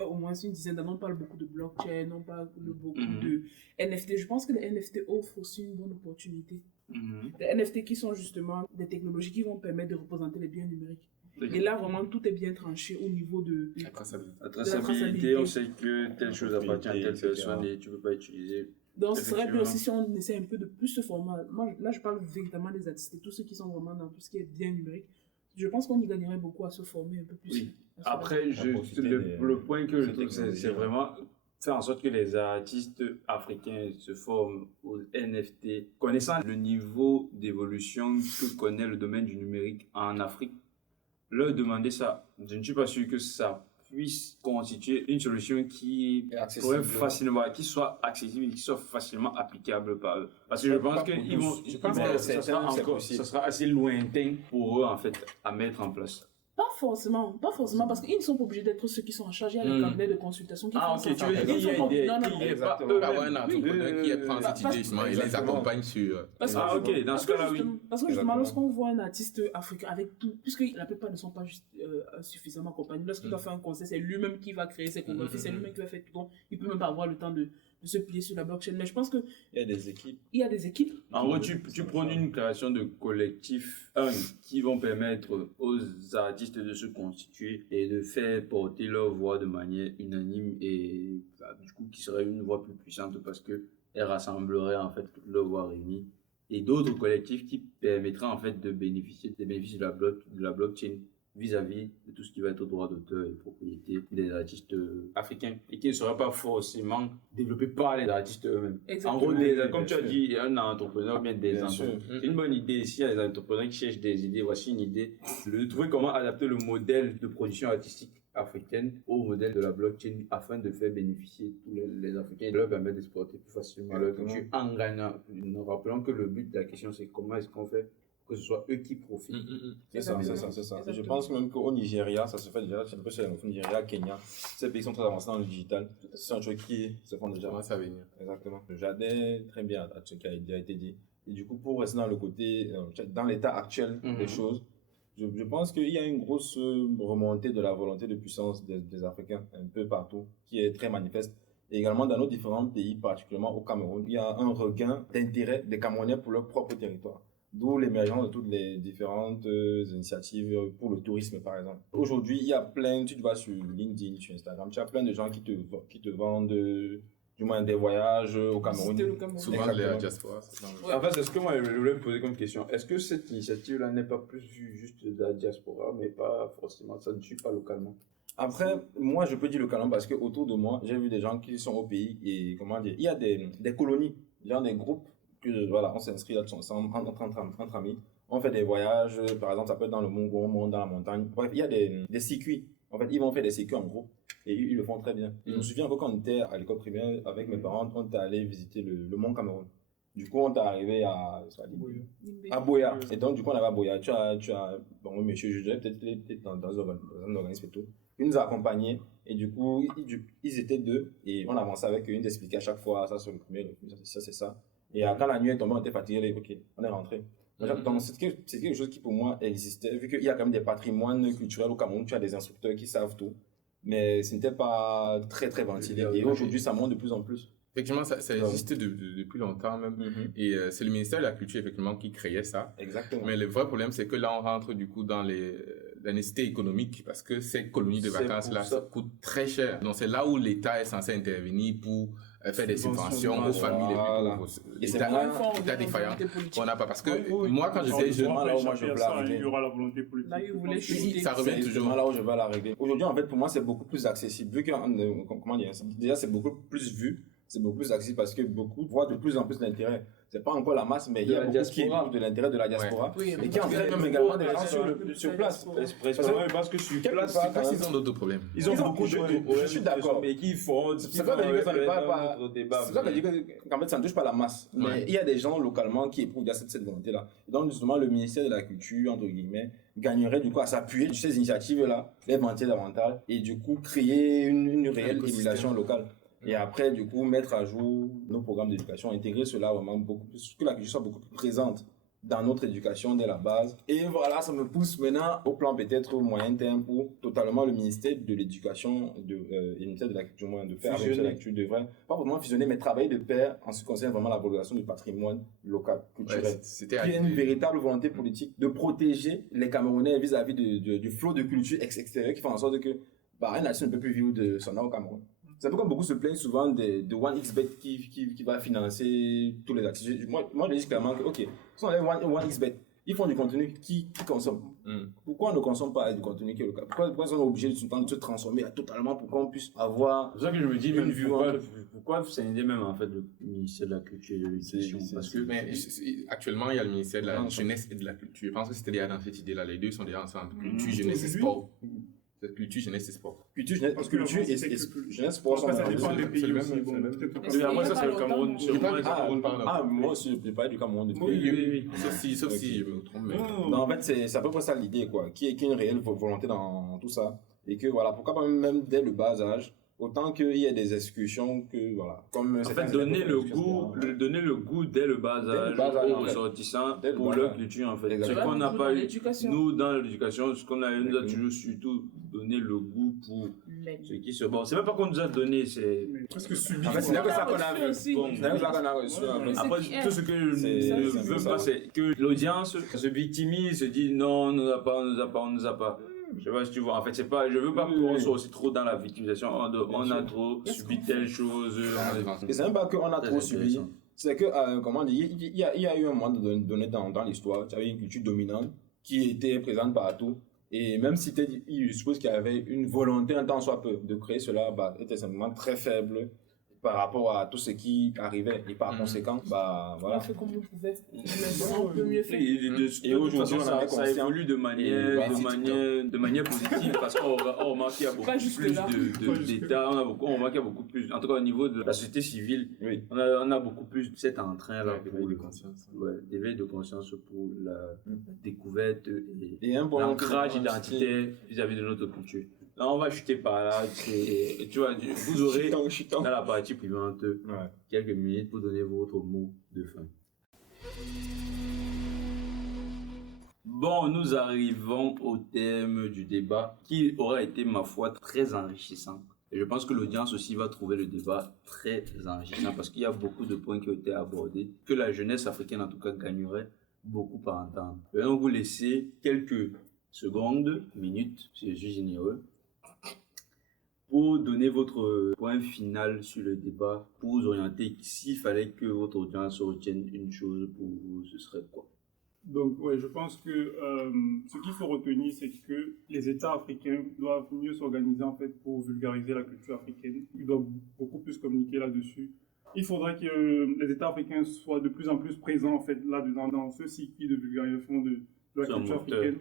au moins une dizaine d'années, on parle beaucoup de blockchain, on parle beaucoup de NFT. Je pense que les NFT offrent aussi une bonne opportunité. Les NFT qui sont justement des technologies qui vont permettre de représenter les biens numériques. Et là, vraiment, tout est bien tranché au niveau de La traçabilité. La traçabilité. traçabilité, on sait que telle chose appartient à telle Etc. personne et tu ne peux pas utiliser. Donc, ce serait bien Effectivement. aussi si on essaie un peu de plus ce format. Moi, là, je parle véritablement des artistes et tous ceux qui sont vraiment dans tout ce qui est bien numérique. Je pense qu'on y gagnerait beaucoup à se former un peu plus. Oui. à cela. Après, profiter le point que je ces trouve, c'est technologies. vraiment faire en sorte que les artistes africains se forment aux NFT, connaissant le niveau d'évolution que connaît le domaine du numérique en Afrique. Leur demander ça, je ne suis pas sûr que ça puisse constituer une solution qui Et accessible. pourrait facilement, qui soit accessible et qui soit facilement applicable par eux. Parce que je Pas pense pour qu'ils tous. vont, Je pense ils vont- que ça certains, sera c'est encore, possible. ça sera assez lointain pour eux en fait à mettre en place. Pas forcément, parce qu'ils ne sont pas obligés d'être ceux qui sont en charge. Il y a les cabinets de consultation qui Ah font ok, ça. tu veux dire Ils qu'il y a sont pas- des, non, non, qu'il y ait pas exactement. eux-mêmes. Avoir un entrepreneur qui prend cette parce- idée justement et les exactement. accompagne sur. Parce que, Ah ok, dans ce cas-là oui. Parce que justement, lorsqu'on voit un artiste africain avec tout, puisque la plupart ne sont pas juste, suffisamment accompagnés, lorsqu'il doit faire un concert, c'est lui-même qui va créer ses chorégraphies, c'est lui-même qui va faire tout. Donc, il peut même pas avoir le temps de se plier sur la blockchain. Mais je pense qu'il Il y a des équipes. y a des équipes. En gros, tu prônes une création de collectifs qui vont permettre aux artistes de se constituer et de faire porter leur voix de manière unanime et bah, du coup qui serait une voix plus puissante parce que elle rassemblerait en fait toutes leurs voix réunies et d'autres collectifs qui permettraient en fait de bénéficier des bénéfices de la blockchain vis-à-vis de tout ce qui va être droit d'auteur et propriété des artistes africains et qui ne seraient pas forcément développés par les artistes eux-mêmes. Exactement. En gros, Oui, comme tu as bien dit, un entrepreneur ou bien des Bien entrepreneurs. sûr. C'est une bonne idée. S'il y a des entrepreneurs qui cherchent des idées, voici une idée. De trouver comment adapter le modèle de production artistique africaine au modèle de la blockchain afin de faire bénéficier tous les Africains et de leur permettre d'exporter plus facilement leur culture en gagnant. Nous rappelons que le but de la question, c'est comment est-ce qu'on fait que ce soit eux qui profitent. C'est ça. Je Exactement. pense même qu'au Nigeria, ça se fait déjà, c'est un peu chez le Nigeria, Kenya. Ces pays sont très avancés dans le digital. C'est un truc qui se font déjà. Comment ça venir? Exactement. J'adhère très bien à ce qui a déjà été dit. Et du coup, pour rester dans le côté, dans l'état actuel des choses, je pense qu'il y a une grosse remontée de la volonté de puissance des Africains, un peu partout, qui est très manifeste. Et également dans nos différents pays, particulièrement au Cameroun, il y a un regain d'intérêt des Camerounais pour leur propre territoire. D'où l'émergence de toutes les différentes initiatives pour le tourisme, par exemple. Aujourd'hui, il y a plein, tu vas sur LinkedIn, sur Instagram, tu as plein de gens qui te vendent du moins des voyages au Cameroun. Visiter le Cameroun. Souvent Exactement. les diasporas. c'est dans le- Ouais. En fait, c'est ce que moi je voulais me poser comme question. Est-ce que cette initiative-là n'est pas plus vue juste de la diaspora, mais pas forcément, ça ne suit pas localement? Après, moi, je peux dire localement parce que autour de moi, j'ai vu des gens qui sont au pays et comment dire, il y a des colonies, genre des groupes que voilà, on s'inscrit là-dessus ensemble entre amis. On fait des voyages, par exemple, ça peut être dans le Mongo, on monte dans la montagne. Bref, il y a des circuits. En fait, ils vont faire des circuits en groupe et ils le font très bien. Je me souviens encore quand on était à l'école primaire avec mes parents, on était allé visiter le Mont Cameroun. Du coup, on est arrivé à Boya. Et donc, du coup, on avait à Boya. Tu as, bon, monsieur, je dirais peut-être dans un organisme et tout. Il nous a accompagnés et du coup, ils étaient deux et on avançait avec eux. Ils nous expliquaient à chaque fois, ça c'est le premier, ça c'est ça. Et quand la nuit est tombée, on était fatigués, ok, on est rentré. Donc, c'est quelque chose qui pour moi existait, vu qu'il y a quand même des patrimoines culturels au Cameroun, tu as des instructeurs qui savent tout. mais ce n'était pas très très ventilé. Et aujourd'hui, ça monte de plus en plus. Effectivement, ça existe depuis longtemps même. Et c'est le ministère de la Culture, effectivement, qui créait ça. Exactement. Mais le vrai problème, c'est que là, on rentre du coup dans la nécessité économique parce que ces colonies de vacances-là, ça coûte très cher. Donc, c'est là où l'État est censé intervenir pour faire des subventions aux familles les plus pauvres. Et c'est L'État défaillant qu'on n'a pas. Parce que moi, quand j'étais jeune, là où moi je veux la il y régler. aura la volonté politique. Là, ils voulaient ça chuter. revient C'est toujours. justement là où je vais la régler. Aujourd'hui, en fait, pour moi, c'est beaucoup plus accessible. Vu que, comment dire, déjà, c'est beaucoup plus vu. C'est beaucoup plus accessible parce que beaucoup voient de plus en plus l'intérêt. C'est pas encore la masse, mais il y a beaucoup qui éprouvent de l'intérêt de la diaspora. Oui, Et qui entraîne même également des gens sur place. Principalement parce que sur place, Parce qu'ils ont d'autres problèmes. ils ont beaucoup de je suis d'accord. mais qui font C'est pas dire que ça n'est pas notre débat. c'est pas dire qu'en fait ça ne touche pas la masse, mais Ouais. il y a des gens localement qui éprouvent cette volonté-là. Et donc justement le ministère de la Culture entre guillemets gagnerait du coup à s'appuyer sur ces initiatives-là, les vanter davantage et du coup créer une réelle écosystème. émulation locale. Et après, du coup, mettre à jour nos programmes d'éducation, intégrer cela vraiment beaucoup plus, que la culture soit beaucoup plus présente dans notre éducation dès la base. Et voilà, ça me pousse maintenant au plan peut-être au moyen terme où totalement le ministère de l'Éducation et le ministère de la Culture, de faire avec le ministère de la Culture devrait pas vraiment fusionner, mais travailler de pair en ce qui concerne vraiment la valorisation du patrimoine local, culturel. Ouais, c'était Il y a une véritable volonté politique de protéger les Camerounais vis-à-vis du flot de culture extérieure qui fait en sorte que une nation ne peut plus vivre de son art au Cameroun. C'est un peu comme beaucoup se plaignent souvent de OneXBet qui va financer tous les actifs. Moi, je dis clairement que, ok, si on enlève OneXBet, ils font du contenu qui consomme. Pourquoi on ne consomme pas du contenu qui est local? Pourquoi ils sont obligés de se transformer totalement pour qu'on puisse avoir. C'est ça que je me dis, Une même vue pourquoi c'est une idée même en fait le ministère de la Culture et de l'Éducation. Parce que Mais actuellement, il y a le ministère de la Jeunesse et de la Culture. Je pense que c'était déjà dans cette idée-là. Les deux sont déjà ensemble. Culture, jeunesse et sport. Culture, jeunesse et sport. Culture, jeunesse, Parce que culture avant, et c'était que- jeunesse, sport sont Après, ça dans dépend le- des c'est pays le même, aussi. c'est Bon, le même. peut-être Est-ce que- qu'il y a ça, c'est le pas Cameroun. longtemps, Sur Je parle moi, du Cameroun, pardon. Moi aussi, je parle du Cameroun depuis. oui. Sauf si je me trompe. mais- Non, en fait, c'est à peu près ça l'idée, quoi. Qui est une réelle volonté dans tout ça. Et que, voilà, pourquoi pas même dès le bas âge, autant qu'il y ait des excursions que, voilà. Comme En fait, donner le goût dès le bas Dès le âge bas âge, en aux fait. ressortissants Dès le pour bas leur âge. culture en fait. Ce Exactement. qu'on n'a Dans pas eu, l'éducation. nous dans l'éducation, ce qu'on a eu, nous a toujours surtout donné le goût pour ce qui se passe. C'est même pas qu'on nous a donné, c'est. Mais presque subi. En fait, c'est quoi. là que ça qu'on a vu. aussi. Bon, C'est là que ça qu'on a reçu. Ouais, en fait. ouais. Après, qui est. tout ce que je C'est- ne c'est veux ça. pas, c'est que l'audience se victimise, se dit non, on nous a pas. Je sais pas si tu vois. En fait, c'est pas. Je veux pas qu'on soit aussi trop dans la victimisation. On a trop subi telle chose. Et c'est même pas qu'on a Très trop subi. intéressant. C'est que, comment dire, il y a eu un moment donné dans l'histoire, tu avais une culture dominante qui était présente partout. Et même si je suppose qu'il y avait une volonté, un tant soit peu, de créer cela, était simplement très faible par rapport à tout ce qui arrivait. Et par conséquent, On voilà. a fait comme on pouvait. Maintenant, on peut mieux faire. Et de toute aujourd'hui, façon, on en ça est conscient. évolue de manière positive parce qu'on remarque qu'il y a beaucoup Pas jusque plus là. d'États, on remarque qu'il y a beaucoup plus, en tout cas au niveau de la société civile, Oui. on a beaucoup plus cet entrain-là D'éveil de conscience. d'éveil de conscience pour la découverte et Et un bon l'ancrage identitaire vis-à-vis de notre culture. Là, on va chuter par là, tu vois, vous aurez Chutant. dans la partie suivante Ouais. quelques minutes pour donner votre mot de fin. Bon, nous arrivons au thème du débat qui aura été, ma foi, très enrichissant. Et je pense que l'audience aussi va trouver le débat très enrichissant parce qu'il y a beaucoup de points qui ont été abordés, que la jeunesse africaine en tout cas gagnerait beaucoup à entendre. Je vais donc vous laisser quelques secondes, minutes, si je suis généreux, pour donner votre point final sur le débat, pour vous orienter. S'il fallait que votre audience retienne une chose pour vous, ce serait quoi? Donc, ouais, je pense que ce qu'il faut retenir, c'est que les États africains doivent mieux s'organiser en fait pour vulgariser la culture africaine. Ils doivent beaucoup plus communiquer là-dessus. Il faudrait que les États africains soient de plus en plus présents en fait là-dedans, dans ce cycle de vulgarisation de la C'est un culture moteur. africaine.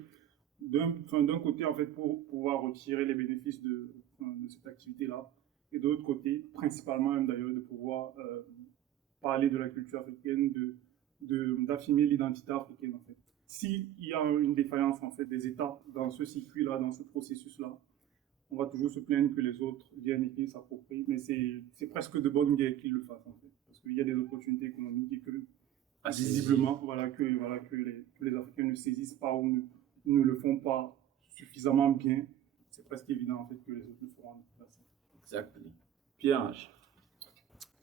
D'un côté, en fait, pour pouvoir retirer les bénéfices de cette activité-là, et de l'autre côté, principalement même d'ailleurs, de pouvoir parler de la culture africaine, d'affirmer l'identité africaine en fait. S'il y a une défaillance en fait des États dans ce circuit-là, dans ce processus-là, on va toujours se plaindre que les autres viennent et qu'ils s'approprient, mais c'est presque de bonne guerre qu'ils le fassent en fait, parce qu'il y a des opportunités économiques et que visiblement, que les Africains ne saisissent pas ou ne le font pas suffisamment bien. c'est presque évident en fait que les autres le feront. Exactement. Pierre-Ange.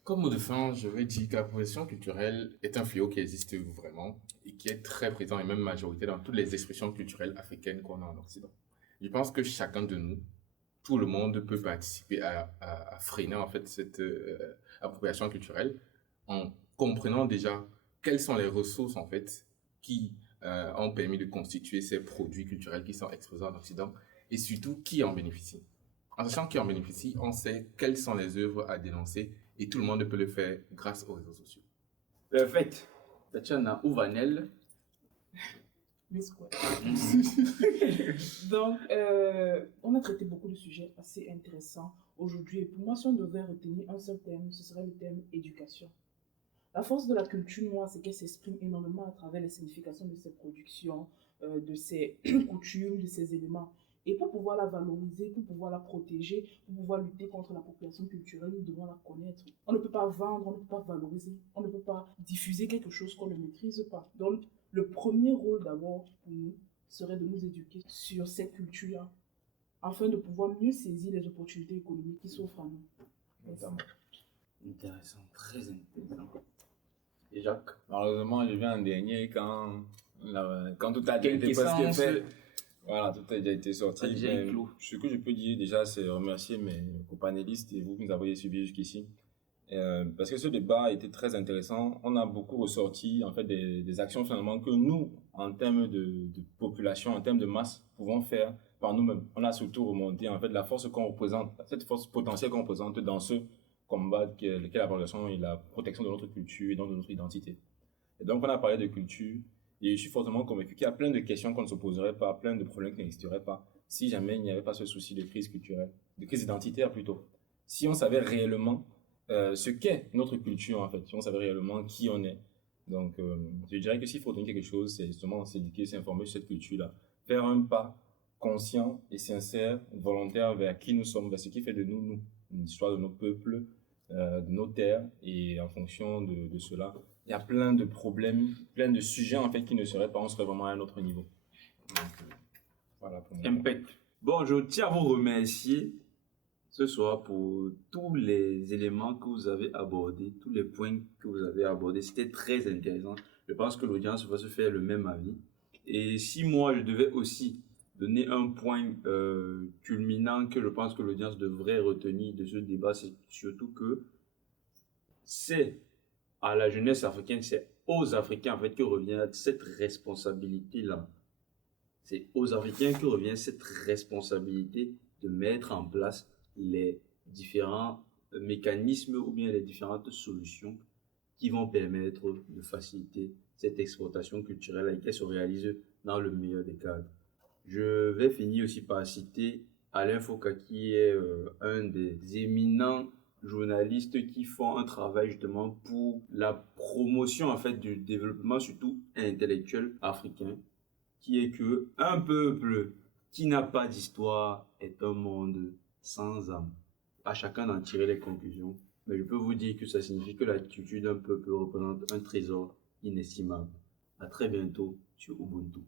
Comme mot de fin, je vais dire que l'appropriation culturelle est un fléau qui existe vraiment et qui est très présent et même majoritaire dans toutes les expressions culturelles africaines qu'on a en Occident. Je pense que chacun de nous, tout le monde peut participer à freiner en fait cette appropriation culturelle en comprenant déjà quelles sont les ressources en fait qui ont permis de constituer ces produits culturels qui sont exposés en Occident et surtout qui en bénéficie. En sachant qui en bénéficie, on sait quelles sont les œuvres à dénoncer et tout le monde peut le faire grâce aux réseaux sociaux. Perfect. Tatiana Ouvanel. Miss quoi. Donc, on a traité beaucoup de sujets assez intéressants aujourd'hui. Et pour moi, si on devait retenir un seul thème, ce serait le thème éducation. La force de la culture, moi, c'est qu'elle s'exprime énormément à travers les significations de ses productions, de ses coutumes, de ses éléments. Et pour pouvoir la valoriser, pour pouvoir la protéger, pour pouvoir lutter contre l'appropriation culturelle, nous devons la connaître. On ne peut pas vendre, on ne peut pas valoriser, on ne peut pas diffuser quelque chose qu'on ne maîtrise pas. Donc, le premier rôle d'abord pour nous serait de nous éduquer sur cette culture afin de pouvoir mieux saisir les opportunités économiques qui s'offrent à nous. Notamment. Intéressant, très intéressant. Et Jacques. Malheureusement, je viens en dernier quand tout a déjà Quelle été presque essence, fait. Voilà, tout a déjà été sorti. Ça a déjà Mais éclos. ce que je peux dire déjà, c'est remercier mes copanélistes et vous qui nous avez suivis jusqu'ici. Parce que ce débat a été très intéressant. On a beaucoup ressorti en fait des actions finalement que nous, en termes de population, en termes de masse, pouvons faire par nous-mêmes. On a surtout remonté en fait la force qu'on représente, cette force potentielle qu'on représente dans ce combat qu'est la valorisation et la protection de notre culture et donc de notre identité. Et donc on a parlé de culture et je suis fortement convaincu qu'il y a plein de questions qu'on ne se poserait pas, plein de problèmes qui n'existeraient pas si jamais il n'y avait pas ce souci de crise culturelle, de crise identitaire plutôt. Si on savait réellement ce qu'est notre culture en fait, si on savait réellement qui on est. Donc je dirais que s'il faut donner quelque chose, c'est justement s'éduquer, s'informer sur cette culture-là, faire un pas conscient et sincère, volontaire vers qui nous sommes, vers ce qui fait de nous, l'histoire de nos peuples, de nos terres, et en fonction de cela, il y a plein de problèmes, plein de sujets en fait qui ne seraient pas, on serait vraiment à un autre niveau. Donc, voilà pour moi. Impec. Bon, je tiens à vous remercier ce soir pour tous les éléments que vous avez abordés, tous les points que vous avez abordés. C'était très intéressant. Je pense que l'audience va se faire le même avis. Et si moi, je devais aussi donner un point culminant que je pense que l'audience devrait retenir de ce débat, c'est surtout que c'est à la jeunesse africaine, c'est aux Africains en fait que revient cette responsabilité-là. C'est aux Africains que revient cette responsabilité de mettre en place les différents mécanismes ou bien les différentes solutions qui vont permettre de faciliter cette exportation culturelle et qu'elle se réalise dans le meilleur des cadres. Je vais finir aussi par citer Alain Foucault qui est un des éminents journalistes qui font un travail justement pour la promotion en fait du développement surtout intellectuel africain, qui est que un peuple qui n'a pas d'histoire est un monde sans âme. À chacun d'en tirer les conclusions, mais je peux vous dire que ça signifie que la culture d'un peuple représente un trésor inestimable. À très bientôt sur Ubuntu.